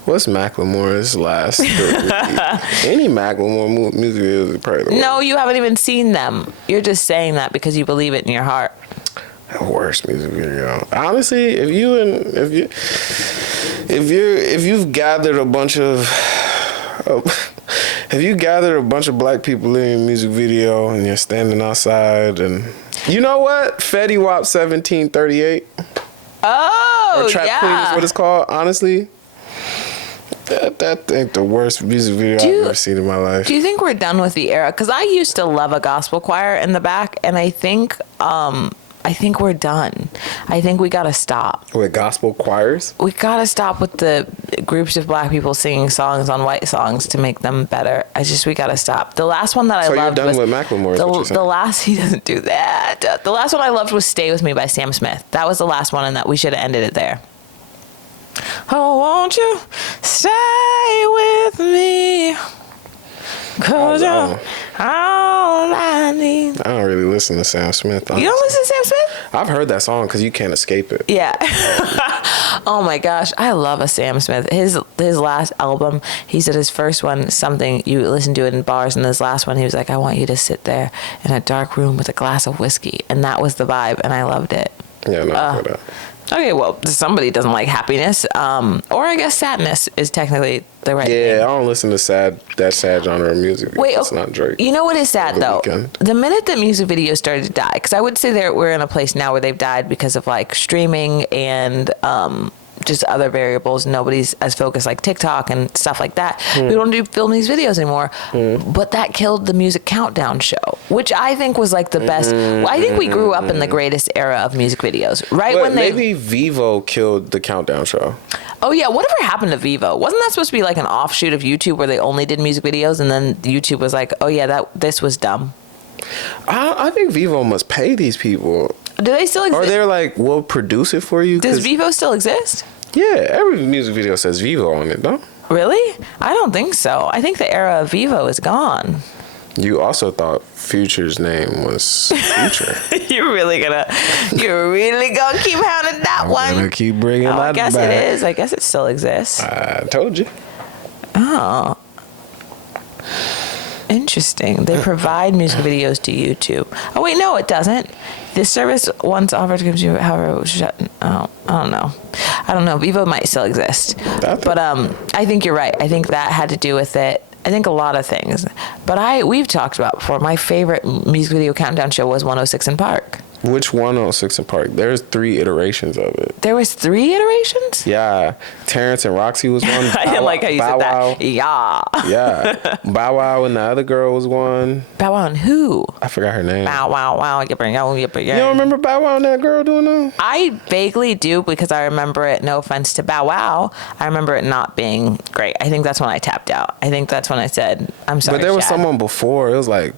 What's Macklemore's last? Any Macklemore music videos is probably the worst. No, you haven't even seen them. You're just saying that because you believe it in your heart. The worst music video. Honestly, if you've gathered a bunch of have you gathered a bunch of black people in your music video and you're standing outside and you know what? Fetty Wap 1738. Oh, or Trap Queen is what it's called. Honestly, that ain't the worst music video I've ever seen in my life. Do you think we're done with the era? Because I used to love a gospel choir in the back, and I think we're done. I think we gotta stop. With gospel choirs? We gotta stop with the groups of black people singing songs on white songs to make them better. We gotta stop. The last one that I loved was... So you're done with Macklemore, is what you're saying? The last... He doesn't do that. The last one I loved was Stay With Me by Sam Smith. That was the last one, and that we should have ended it there. Oh, won't you stay with me? 'Cause you're all I need. I don't really listen to Sam Smith. Honestly. You don't listen to Sam Smith? I've heard that song because you can't escape it. Yeah. Oh my gosh, I love a Sam Smith. His last album, he said his first one, something you listen to it in bars, and his last one, he was like, I want you to sit there in a dark room with a glass of whiskey, and that was the vibe, and I loved it. Yeah, no, that. Okay, well, somebody doesn't like happiness, or I guess sadness is technically the right thing. Yeah, I don't listen to that sad genre of music. Wait, it's not Drake. You know what is sad though? The minute that music videos started to die, because I would say that we're in a place now where they've died because of like streaming and just other variables. Nobody's as focused like TikTok and stuff like that. We don't film these videos anymore. But that killed the music countdown show, which I think was like the best. Well, I think we grew up in the greatest era of music videos, right? But when maybe Vivo killed the countdown show. Oh yeah, whatever happened to Vivo? Wasn't that supposed to be like an offshoot of YouTube where they only did music videos, and then YouTube was like, oh yeah, this was dumb. I think Vivo must pay these people. Do they still exist? Or they're like, we'll produce it for you. Does Vivo still exist? Yeah, every music video says Vivo on it, though. Really? I don't think so. I think the era of Vivo is gone. You also thought Future's name was Future. You're really gonna keep hounding that one. I'm gonna keep bringing that back. I guess it is. I guess it still exists. I told you. Oh. Interesting. They provide music videos to YouTube. Oh wait, no, it doesn't. This service once offered gives you, however, it was shut. Oh, I don't know. Vivo might still exist, but I think you're right. I think that had to do with it. I think a lot of things. But we've talked about before. My favorite music video countdown show was 106&Park. Which 106&Park? There's 3 iterations of it. There was 3 iterations? Yeah. Terrence and Roxy was one. I didn't like how you said that. Yeah. Yeah. Bow Wow and the other girl was one. Bow Wow and who? I forgot her name. Bow Wow, wow. You don't remember Bow Wow and that girl doing that? I vaguely do because I remember it, no offense to Bow Wow, I remember it not being great. I think that's when I tapped out. I think that's when I said, I'm sorry, But there was Shad. someone before. It was like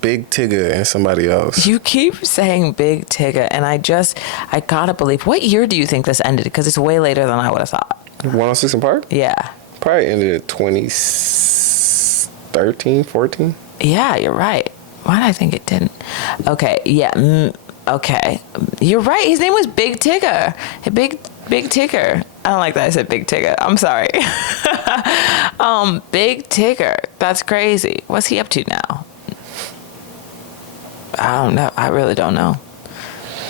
Big Tigger and somebody else. You keep saying Big Tigger, and I gotta believe. What year do you think this ended? Because it's way later than I would have thought. 106&Park? Yeah. Probably ended in 2013, 14. Yeah, you're right. Why did I think it didn't? Okay, yeah. Okay. You're right. His name was Big Tigger. Big Tigger. I don't like that I said Big Tigger. I'm sorry. Big Tigger. That's crazy. What's he up to now? I don't know. I really don't know.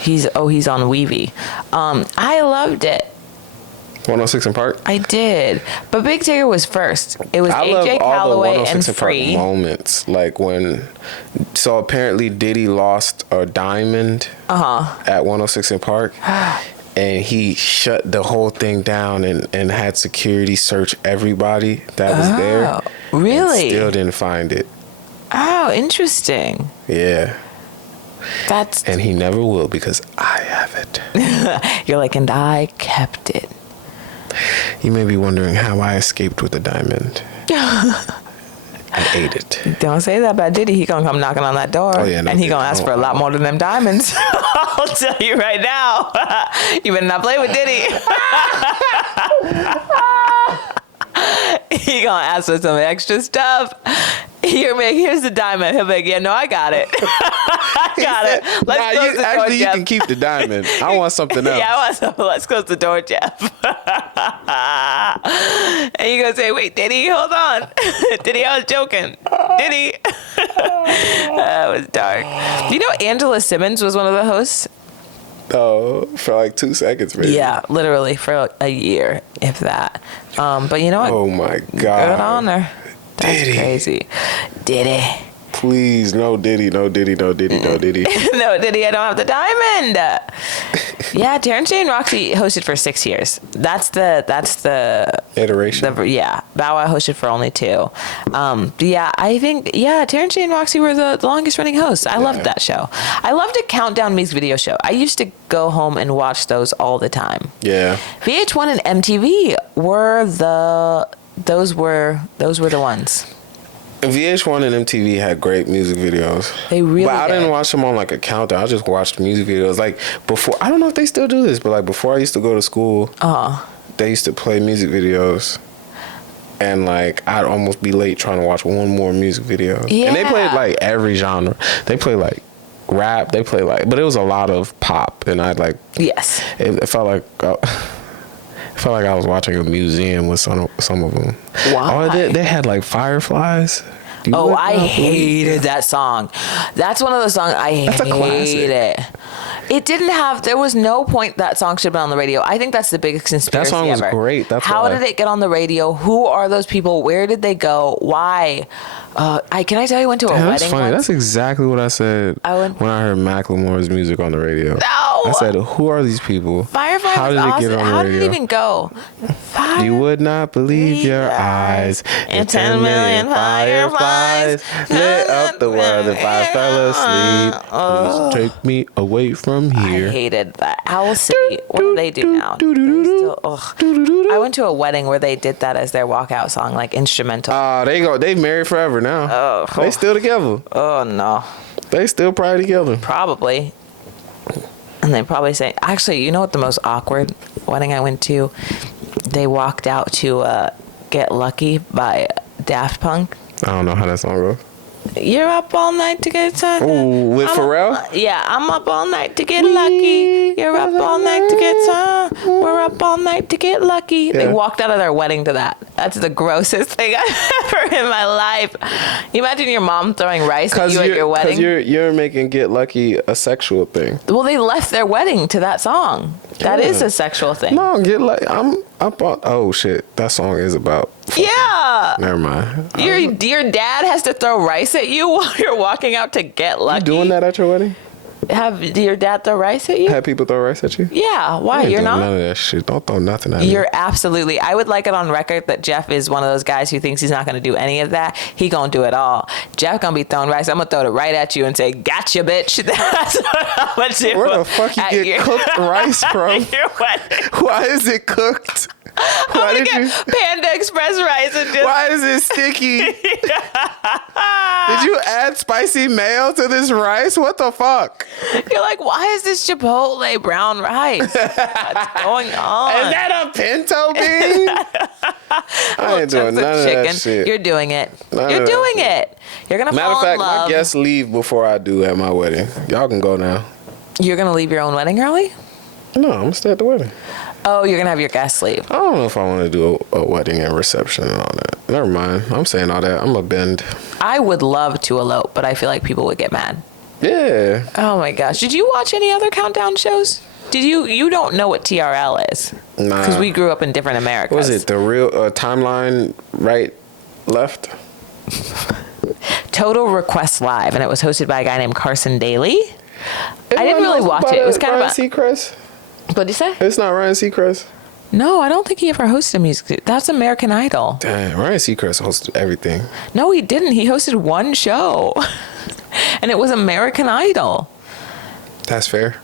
He's on Weevy. I loved it. 106&Park? I did. But Big Tigger was first. It was I AJ love all Calloway the and 106&Park Free. moments. Like so apparently Diddy lost a diamond at 106&Park. And he shut the whole thing down and had security search everybody that was there. Really? And still didn't find it. Oh, interesting. Yeah. And he never will because I have it. You're like, and I kept it. You may be wondering how I escaped with the diamond. I ate it. Don't say that about Diddy. He gonna come knocking on that door, and he gonna ask for a lot more than them diamonds. I'll tell you right now. You better not play with Diddy. He gonna ask for some extra stuff. Here's the diamond. He'll be like, yeah, no, I got it. I got it. Let's close the door, you Jeff. can keep the diamond. I want something else. Yeah, I want something. Let's close the door, Jeff. And you gonna say, wait, Diddy, hold on. Diddy, I was joking. Diddy. That was dark. You know, Angela Simmons was one of the hosts? Oh, for like 2 seconds, maybe. Yeah, literally for a year, if that. But you know what? Oh my God. Good on her. That's Diddy. crazy. Diddy. Please, no Diddy, no Diddy, no Diddy, no Diddy. No, Diddy, I don't have the diamond. Yeah, Terrence J and Roxy hosted for 6 years. That's the Iteration. Yeah, Bow Wow hosted for only 2. Yeah, I think Terrence J and Roxy were the longest running hosts. I loved that show. I loved a countdown music video show. I used to go home and watch those all the time. Yeah. VH1 and MTV were those were the ones. VH1 and MTV had great music videos. They really But I did. didn't watch them on like a countdown. I just watched music videos. Like before, I don't know if they still do this, but like before I used to go to school, they used to play music videos. And like I'd almost be late trying to watch one more music video. Yeah. And they played like every genre. They played like rap. They played like, but it was a lot of pop. And I'd like, Yes. it felt like. I felt like I was watching a museum with some of them. Why? Oh, they had like fireflies. I hated that song. That's one of those songs I That's a hate it. It didn't have. There was no point that song should have been on the radio. I think that's the biggest conspiracy ever. That song was great. That's how why. did it get on the radio? Who are those people? Where did they go? Why? Can I tell you? I went to a wedding. That's funny. once. That's exactly what I said when I heard Macklemore's music on the radio. No. I said, "Who are these people? Firefly How was did awesome. it get on the How radio? did it even go? You would not believe your eyes. And 10 million fireflies lit up the world if I fell asleep. Please take me away from here." I hated that. Owl City. What do they do now? They still, I went to a wedding where they did that as their walkout song, like instrumental. They go. They married forever now. Oh. They still together. Oh no. They still probably together. Probably. And they probably say, actually, you know what the most awkward wedding I went to? They walked out to Get Lucky by Daft Punk. I don't know how that song goes. You're up all night to get lucky. Ooh, with Pharrell? Yeah, I'm up all night to get lucky. You're up all night to get We're up all night to get lucky. Yeah. They walked out of their wedding to that. That's the grossest thing I've ever in my life. You imagine your mom throwing rice at you at your wedding? Because you're making Get Lucky a sexual thing. Well, they left their wedding to that song. That is a sexual thing. No, Get Lucky. I'm up on. Oh shit, that song is about. Yeah. Never mind. Your dad has to throw rice at you while you're walking out to Get Lucky. You doing that at your wedding? Did your dad throw rice at you? Have people throw rice at you? Yeah. Why? You're not? None of that shit. Don't throw nothing at me. You're absolutely. I would like it on record that Jeff is one of those guys who thinks he's not going to do any of that. He going to do it all. Jeff going to be throwing rice. I'm going to throw it right at you and say, gotcha, bitch. That's what I'm going to do. Where the fuck you get cooked rice from? Why is it cooked? Why did you Panda Express rice and just... Why is it sticky? Did you add spicy mayo to this rice? What the fuck? You're like, why is this Chipotle brown rice? What's going on? Is that a pinto bean? I ain't doing none of that shit. You're doing it. You're doing it. You're gonna fall in love. Matter of fact, my guests leave before I do at my wedding. Y'all can go now. You're gonna leave your own wedding early? No, I'm gonna stay at the wedding. Oh, you're gonna have your guests leave. I don't know if I want to do a wedding and reception and all that. Never mind. I'm saying all that. I'm a bend. I would love to elope, but I feel like people would get mad. Yeah. Oh my gosh. Did you watch any other countdown shows? Did you don't know what TRL is? Nah. Because we grew up in different Americas. Was it the real timeline right, left? Total Request Live, and it was hosted by a guy named Carson Daly. I didn't really watch it. It was kind of Ryan Seacrest. What'd you say? It's not Ryan Seacrest. No, I don't think he ever hosted a music. That's American Idol. Damn, Ryan Seacrest hosted everything. No, he didn't. He hosted one show, and it was American Idol. That's fair.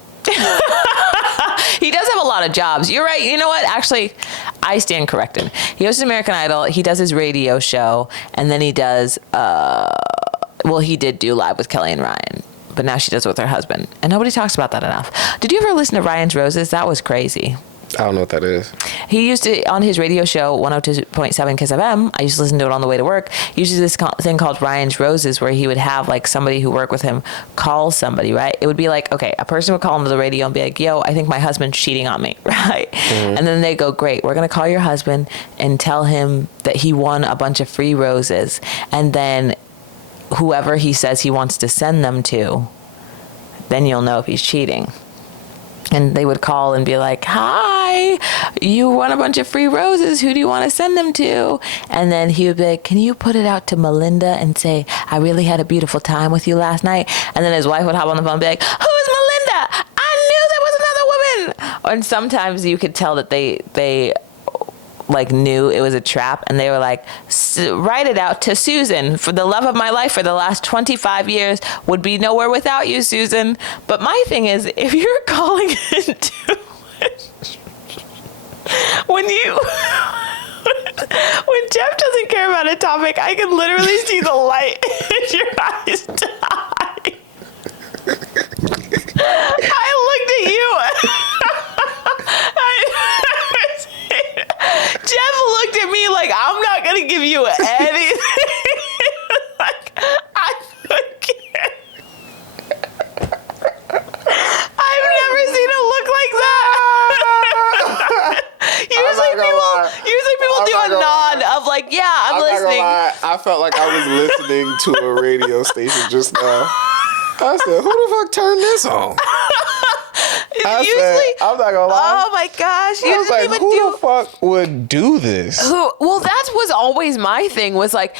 He does have a lot of jobs. You're right. You know what? Actually, I stand corrected. He hosts American Idol. He does his radio show, and then he does. Well, he did do Live with Kelly and Ryan, but now she does it with her husband, and nobody talks about that enough. Did you ever listen to Ryan's Roses? That was crazy. I don't know what that is. He used it on his radio show, 102.7 Kiss FM. I used to listen to it on the way to work. He used this thing called Ryan's Roses, where he would have like somebody who worked with him call somebody, right? It would be like, okay, a person would call into the radio and be like, yo, I think my husband's cheating on me, right? Mm-hmm. And then they go, great, we're going to call your husband and tell him that he won a bunch of free roses. And then whoever he says he wants to send them to, then you'll know if he's cheating. And they would call and be like, hi, you won a bunch of free roses. Who do you want to send them to? And then he would be like, can you put it out to Melinda and say, I really had a beautiful time with you last night? And then his wife would hop on the phone and be like, who's Melinda? I knew there was another woman. And sometimes you could tell that they like knew it was a trap, and they were like, write it out to Susan. For the love of my life for the last 25 years, would be nowhere without you, Susan. But my thing is, if you're calling into when Jeff doesn't care about a topic, I can literally see the light in your eyes die. I looked at you. Jeff looked at me like, I'm not going to give you anything. Like, I can't. I've never seen a look like that. usually people do a nod of like, yeah, I'm listening. I felt like I was listening to a radio station just now. I said, who the fuck turned this on? I'm not gonna lie. Oh my gosh! I was like, who the fuck would do this? Well, that was always my thing. Was like,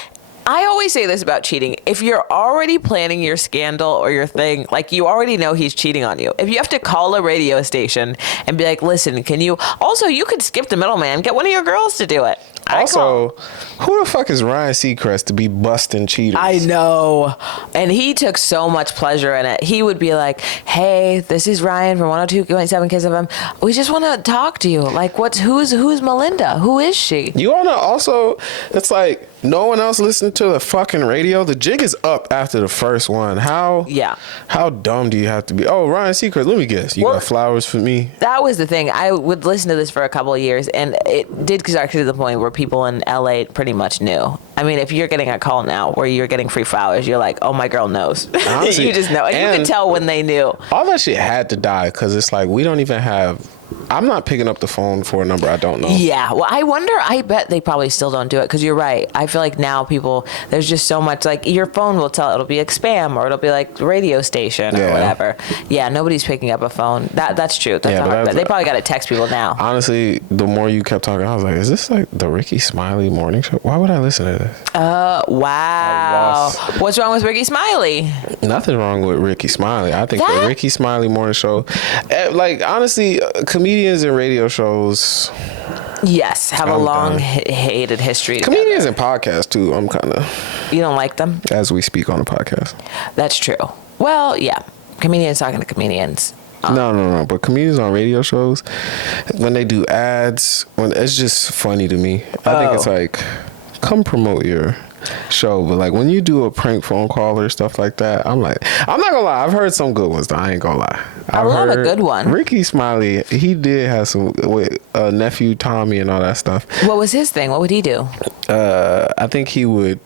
I always say this about cheating. If you're already planning your scandal or your thing, like you already know he's cheating on you. If you have to call a radio station and be like, listen, can you... Also, you could skip the middleman. Get one of your girls to do it. Also, who the fuck is Ryan Seacrest to be busting cheaters? I know. And he took so much pleasure in it. He would be like, hey, this is Ryan from 102.7 Kiss FM. We just want to talk to you. Like, who's Melinda? Who is she? You want to also... It's like... No one else listened to the fucking radio. The jig is up after the first one. How dumb do you have to be? Oh, Ryan Seacrest, let me guess. You got flowers for me? That was the thing. I would listen to this for a couple of years, and it did start to the point where people in LA pretty much knew. I mean, if you're getting a call now where you're getting free flowers, you're like, oh, my girl knows. Honestly, you just know. And you can tell when they knew. All that shit had to die because it's like we don't even have I'm not picking up the phone for a number I don't know. Yeah. Well, I bet they probably still don't do it because you're right. I feel like now people, there's just so much, like your phone will tell, it'll be like spam or it'll be like radio station or whatever. Yeah. Nobody's picking up a phone. That's true. That's not hard. They probably got to text people now. Honestly, the more you kept talking, I was like, is this like the Ricky Smiley morning show? Why would I listen to this? Wow. What's wrong with Ricky Smiley? Nothing wrong with Ricky Smiley. I think the Ricky Smiley morning show, like honestly, comedians and radio shows, yes, have a long hated history together. Comedians and podcasts too. I'm kind of. You don't like them? As we speak on the podcast. That's true. Well, yeah, comedians talking to comedians. No. But comedians on radio shows, when they do ads, it's just funny to me. I think it's like, come promote your show. But like when you do a prank phone call or stuff like that, I'm like, I'm not gonna lie. I've heard some good ones though. I ain't gonna lie. I love a good one. Ricky Smiley, he did have some with nephew Tommy and all that stuff. What was his thing? What would he do? I think he would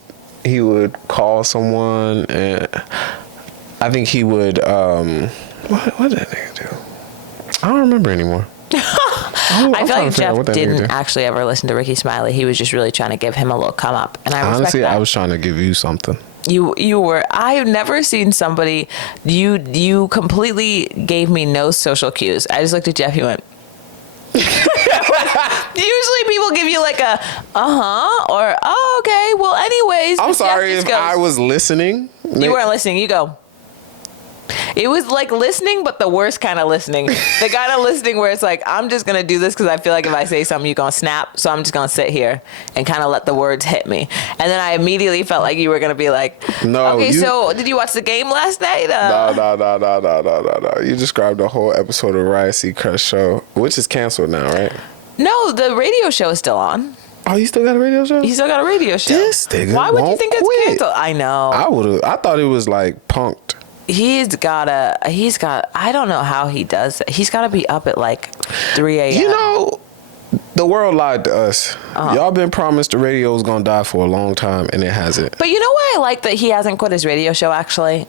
call someone, and I think he would what did that nigga do? I don't remember anymore. I feel like Jeff didn't actually ever listen to Ricky Smiley. He was just really trying to give him a little come up, and I respect honestly that. I was trying to give you something. You were. I have never seen somebody. You completely gave me no social cues. I just looked at Jeff. He went. Usually people give you like a or oh okay. Well, anyways. I'm sorry if I was listening. You weren't listening. You go. It was like listening, but the worst kind of listening. The kind of listening where it's like, I'm just going to do this because I feel like if I say something, you're going to snap. So I'm just going to sit here and kind of let the words hit me. And then I immediately felt like you were going to be like, no. Okay, so did you watch the game last night? No. You described the whole episode of Ryan Seacrest show, which is canceled now, right? No, the radio show is still on. Oh, you still got a radio show? You still got a radio show. This nigga Why would you think it's quit. canceled? I know. I thought it was like punked. He's got, I don't know how he does it. He's got to be up at like 3 a.m. You know, the world lied to us. Y'all been promised the radio was going to die for a long time, and it hasn't. But you know why I like that he hasn't quit his radio show, actually?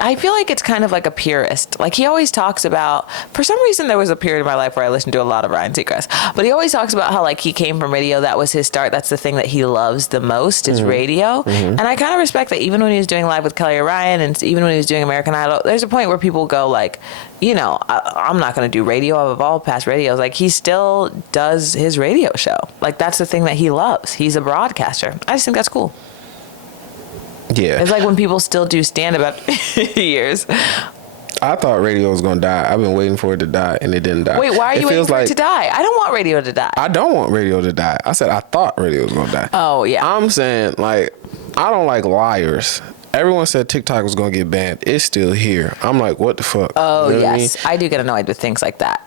I feel like it's kind of like a purist. Like he always talks about, for some reason there was a period in my life where I listened to a lot of Ryan Seacrest, but he always talks about how like he came from radio. That was his start. That's the thing that he loves the most is radio. And I kind of respect that even when he was doing Live with Kelly Ryan and even when he was doing American Idol, there's a point where people go like, you know, I'm not going to do radio. I've evolved past radios. Like he still does his radio show. Like that's the thing that he loves. He's a broadcaster. I just think that's cool. Yeah. It's like when people still do stand-up after years. I thought radio was going to die. I've been waiting for it to die, and it didn't die. Wait, why are you waiting for it to die? I don't want radio to die. I don't want radio to die. I said I thought radio was going to die. Oh, yeah. I'm saying, like, I don't like liars. Everyone said TikTok was going to get banned. It's still here. I'm like, what the fuck? Oh, you know yes. I do get annoyed with things like that.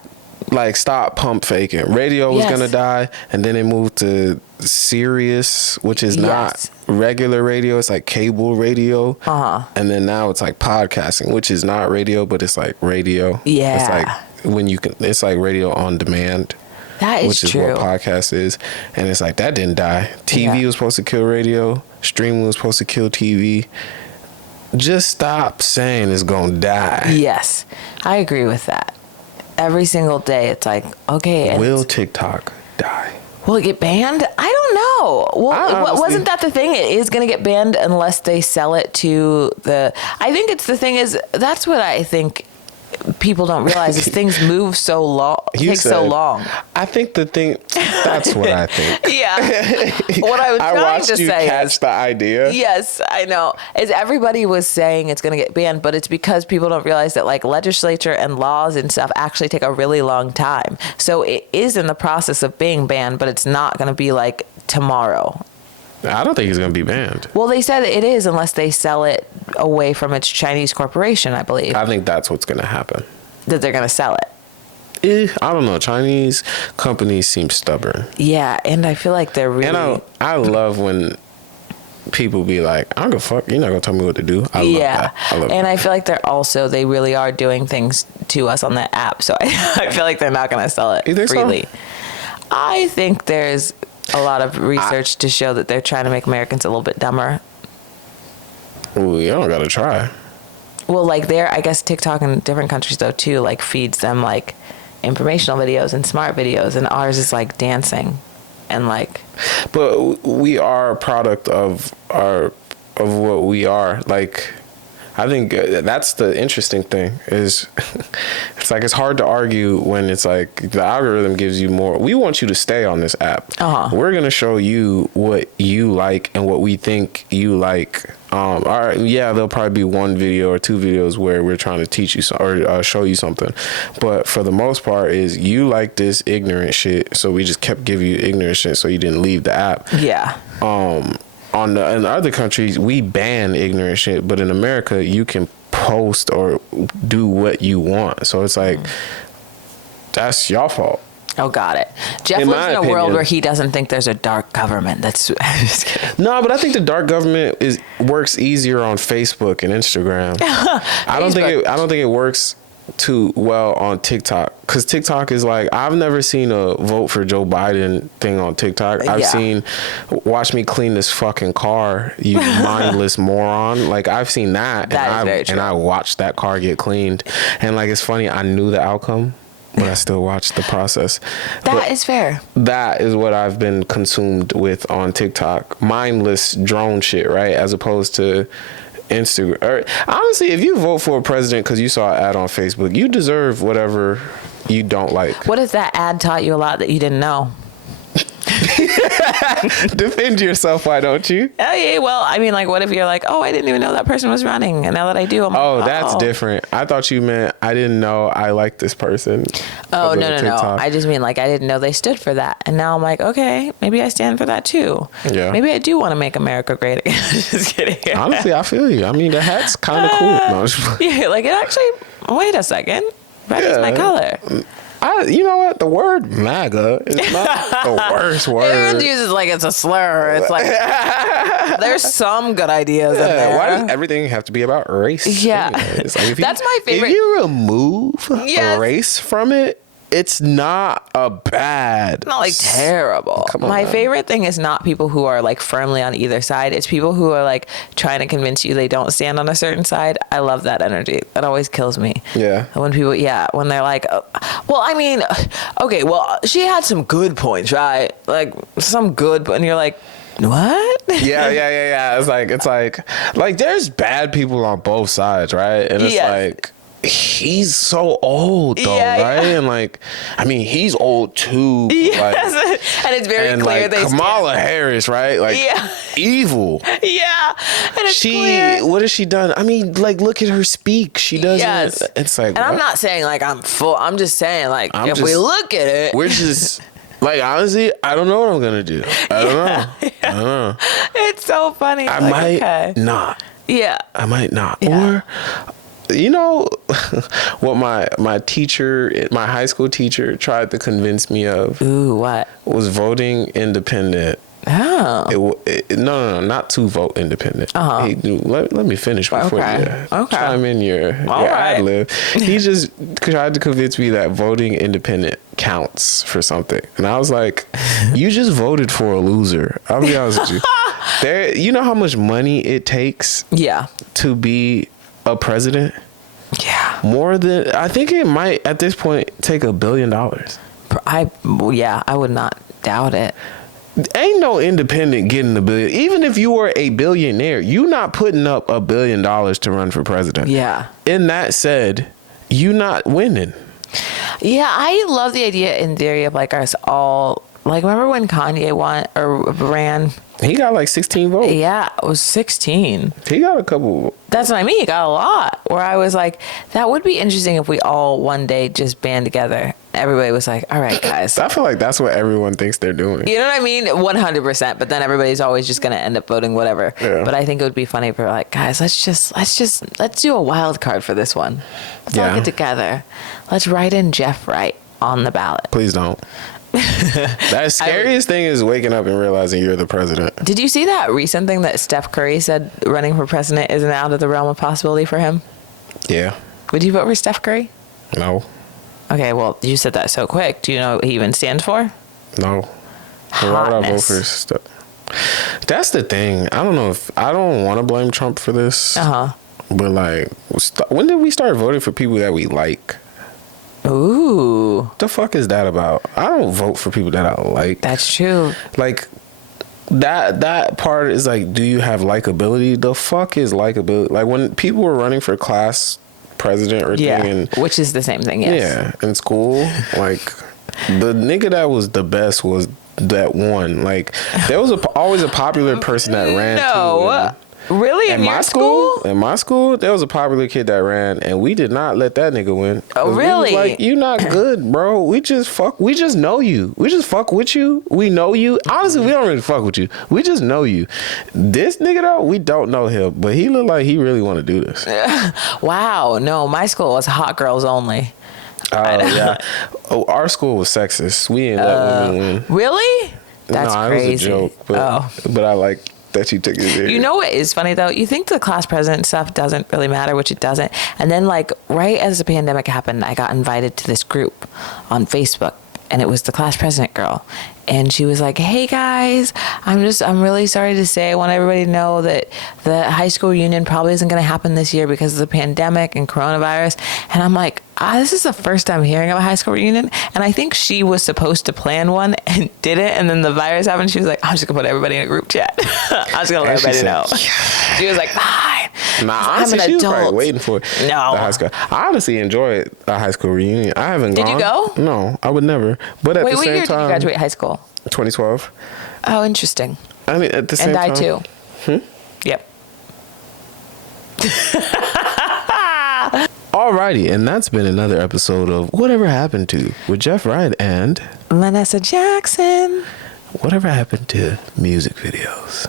Like, stop pump faking. Radio was going to die, and then it moved to Sirius, which is not regular radio. It's like cable radio. And then now it's like podcasting, which is not radio, but it's like radio. Yeah. It's like when you can, it's like radio on demand. That is which is true. what podcast is. And it's like, that didn't die. TV was supposed to kill radio. Streaming was supposed to kill TV. Just stop saying it's going to die. Yes. I agree with that. Every single day, it's like, okay. Will TikTok die? Will it get banned? I don't know. Well, wasn't that the thing? It is going to get banned unless they sell it to the... I think it's the thing is, that's what I think people don't realize is things move so long, so long. I think the thing, that's what I think. Yeah. What I was trying to say catch the idea. Yes, I know. Is everybody was saying it's going to get banned, but it's because people don't realize that like legislature and laws and stuff actually take a really long time. So it is in the process of being banned, but it's not going to be like tomorrow. I don't think it's going to be banned. Well, they said it is unless they sell it away from its Chinese corporation, I believe. I think that's what's going to happen. That they're going to sell it. I don't know. Chinese companies seem stubborn. Yeah, and I feel like they're really... And I love when people be like, I don't give a fuck. You're not going to tell me what to do. I love that. I feel like they really are doing things to us on that app. So I feel like they're not going to sell it freely. So? I think there's a lot of research to show that they're trying to make Americans a little bit dumber. Ooh, you don't gotta try. Well, like I guess TikTok in different countries though too, like feeds them like informational videos and smart videos, and ours is like dancing and like. But we are a product of what we are. Like, I think that's the interesting thing is it's like it's hard to argue when it's like the algorithm gives you more. We want you to stay on this app. We're going to show you what you like and what we think you like. All right, yeah, there'll probably be one video or two videos where we're trying to teach you or show you something. But for the most part is you like this ignorant shit. So we just kept giving you ignorant shit so you didn't leave the app. Yeah. In other countries, we ban ignorant shit, but in America, you can post or do what you want. So it's like, that's your fault. Oh, got it. Jeff lives in a world where he doesn't think there's a dark government. That's I'm just kidding. No, but I think the dark government works easier on Facebook and Instagram. I don't think it works too well on TikTok, because TikTok is like, I've never seen a vote for Joe Biden thing on TikTok. I've seen watch me clean this fucking car, you mindless moron. Like, I've seen that and I watched that car get cleaned, and like, it's funny, I knew the outcome, but I still watched the process. That is fair. That is what I've been consumed with on TikTok. Mindless drone shit, right? As opposed to Instagram. Or, honestly, if you vote for a president because you saw an ad on Facebook, you deserve whatever you don't like. What if that ad taught you a lot that you didn't know? Defend yourself, why don't you? Oh, yeah. Well, I mean, like, what if you're like, oh, I didn't even know that person was running, and now that I do, I'm like, that's different. I thought you meant I didn't know I liked this person. Oh, no. I just mean, like, I didn't know they stood for that, and now I'm like, okay, maybe I stand for that too. Yeah. Maybe I do want to make America great again. Just kidding. Honestly, I feel you. I mean, the hat's kind of cool. No, yeah, like, it actually. Wait a second. Red is my color. You know what? The word MAGA is not the worst word. Everyone uses like it's a slur. It's like there's some good ideas in there. Why does everything have to be about race? Yeah, like that's my favorite. If you remove race from it, it's not a bad. Not like terrible. Come on, my man. favorite thing is not people who are like firmly on either side. It's people who are like trying to convince you they don't stand on a certain side. I love that energy. That always kills me. Yeah. When people, when they're like, well, I mean, okay, well, she had some good points, right? Like some good, and you're like, what? Yeah. It's like there's bad people on both sides, right? And it's like, he's so old though, right? And like, I mean, he's old too. Yes. Like, and it's very clear like Kamala Harris, right? Like, evil. Yeah. And it's clear. What has she done? I mean, like, look at her speak. She doesn't. Yes. It's like, and what? I'm not saying like I'm full. I'm just saying like we look at it, we're just. Like, honestly, I don't know what I'm gonna do. I don't know. I don't know. It's so funny. I might not. Yeah. I might not. Yeah. Or, you know, what my teacher, my high school teacher, tried to convince me of. Ooh, what? Was voting independent. Oh. No, not to vote independent. Hey, let me finish before you chime in your ad lib. He just tried to convince me that voting independent counts for something. And I was like, you just voted for a loser. I'll be honest with you. You know how much money it takes to be a president? Yeah. More than, I think it might at this point take $1 billion. I would not doubt it. Ain't no independent getting $1 billion. Even if you were a billionaire, you not putting up $1 billion to run for president. Yeah. In that said, you not winning. Yeah, I love the idea in theory of like us all. Like, remember when Kanye won or ran? He got like 16 votes. Yeah, it was 16. He got a couple. That's what I mean. He got a lot. Where I was like, that would be interesting if we all one day just band together. Everybody was like, all right, guys. I feel like that's what everyone thinks they're doing. You know what I mean? 100%. But then everybody's always just going to end up voting whatever. Yeah. But I think it would be funny if we're like, guys, let's do a wild card for this one. Let's all get together. Let's write in Jeff Wright on the ballot. Please don't. That scariest thing is waking up and realizing you're the president. Did you see that recent thing that Steph Curry said running for president isn't out of the realm of possibility for him? Yeah. Would you vote for Steph Curry? No. Okay, well, you said that so quick. Do you know what he even stands for? No. Why would I vote for Steph? That's the thing. I don't want to blame Trump for this. But like, when did we start voting for people that we like? Ooh. The fuck is that about? I don't vote for people that I don't like. That's true. Like, that part is like, do you have likability? The fuck is likability? Like, when people were running for class president or Yeah, thing, which is the same thing, yes. yeah, in school, like, the nigga that was the best was that one. Like, there was always a popular person that ran too. Really? In your school? In my school, there was a popular kid that ran, and we did not let that nigga win. Oh, really? We was like, you not good, bro. We just know you. We just fuck with you. We know you. Honestly, we don't really fuck with you. We just know you. This nigga, though, we don't know him, but he looked like he really want to do this. Wow. No, my school was hot girls only. Oh, yeah. Oh, our school was sexist. We didn't let women win. Really? That's crazy. It was a joke, but I like that you took it serious. You know what is funny though? You think the class president stuff doesn't really matter, which it doesn't. And then like right as the pandemic happened, I got invited to this group on Facebook, and it was the class president girl. And she was like, hey guys, I'm really sorry to say, I want everybody to know that the high school reunion probably isn't going to happen this year because of the pandemic and coronavirus. And I'm like, this is the first time hearing of a high school reunion. And I think she was supposed to plan one and didn't. And then the virus happened. She was like, I'm just going to put everybody in a group chat. I was going to let everybody know. Yeah. She was like, fine. Nah, honestly, she was probably waiting for the high school. I honestly enjoyed a high school reunion. I haven't gone. Did you go? No, I would never. But at the same time. What year did you graduate high school? 2012. Oh, interesting. I mean, at the same time. And I too. Yep. Alrighty, and that's been another episode of Whatever Happened To with Jeff Wright and Vannessa Jackson. Whatever Happened to Music Videos.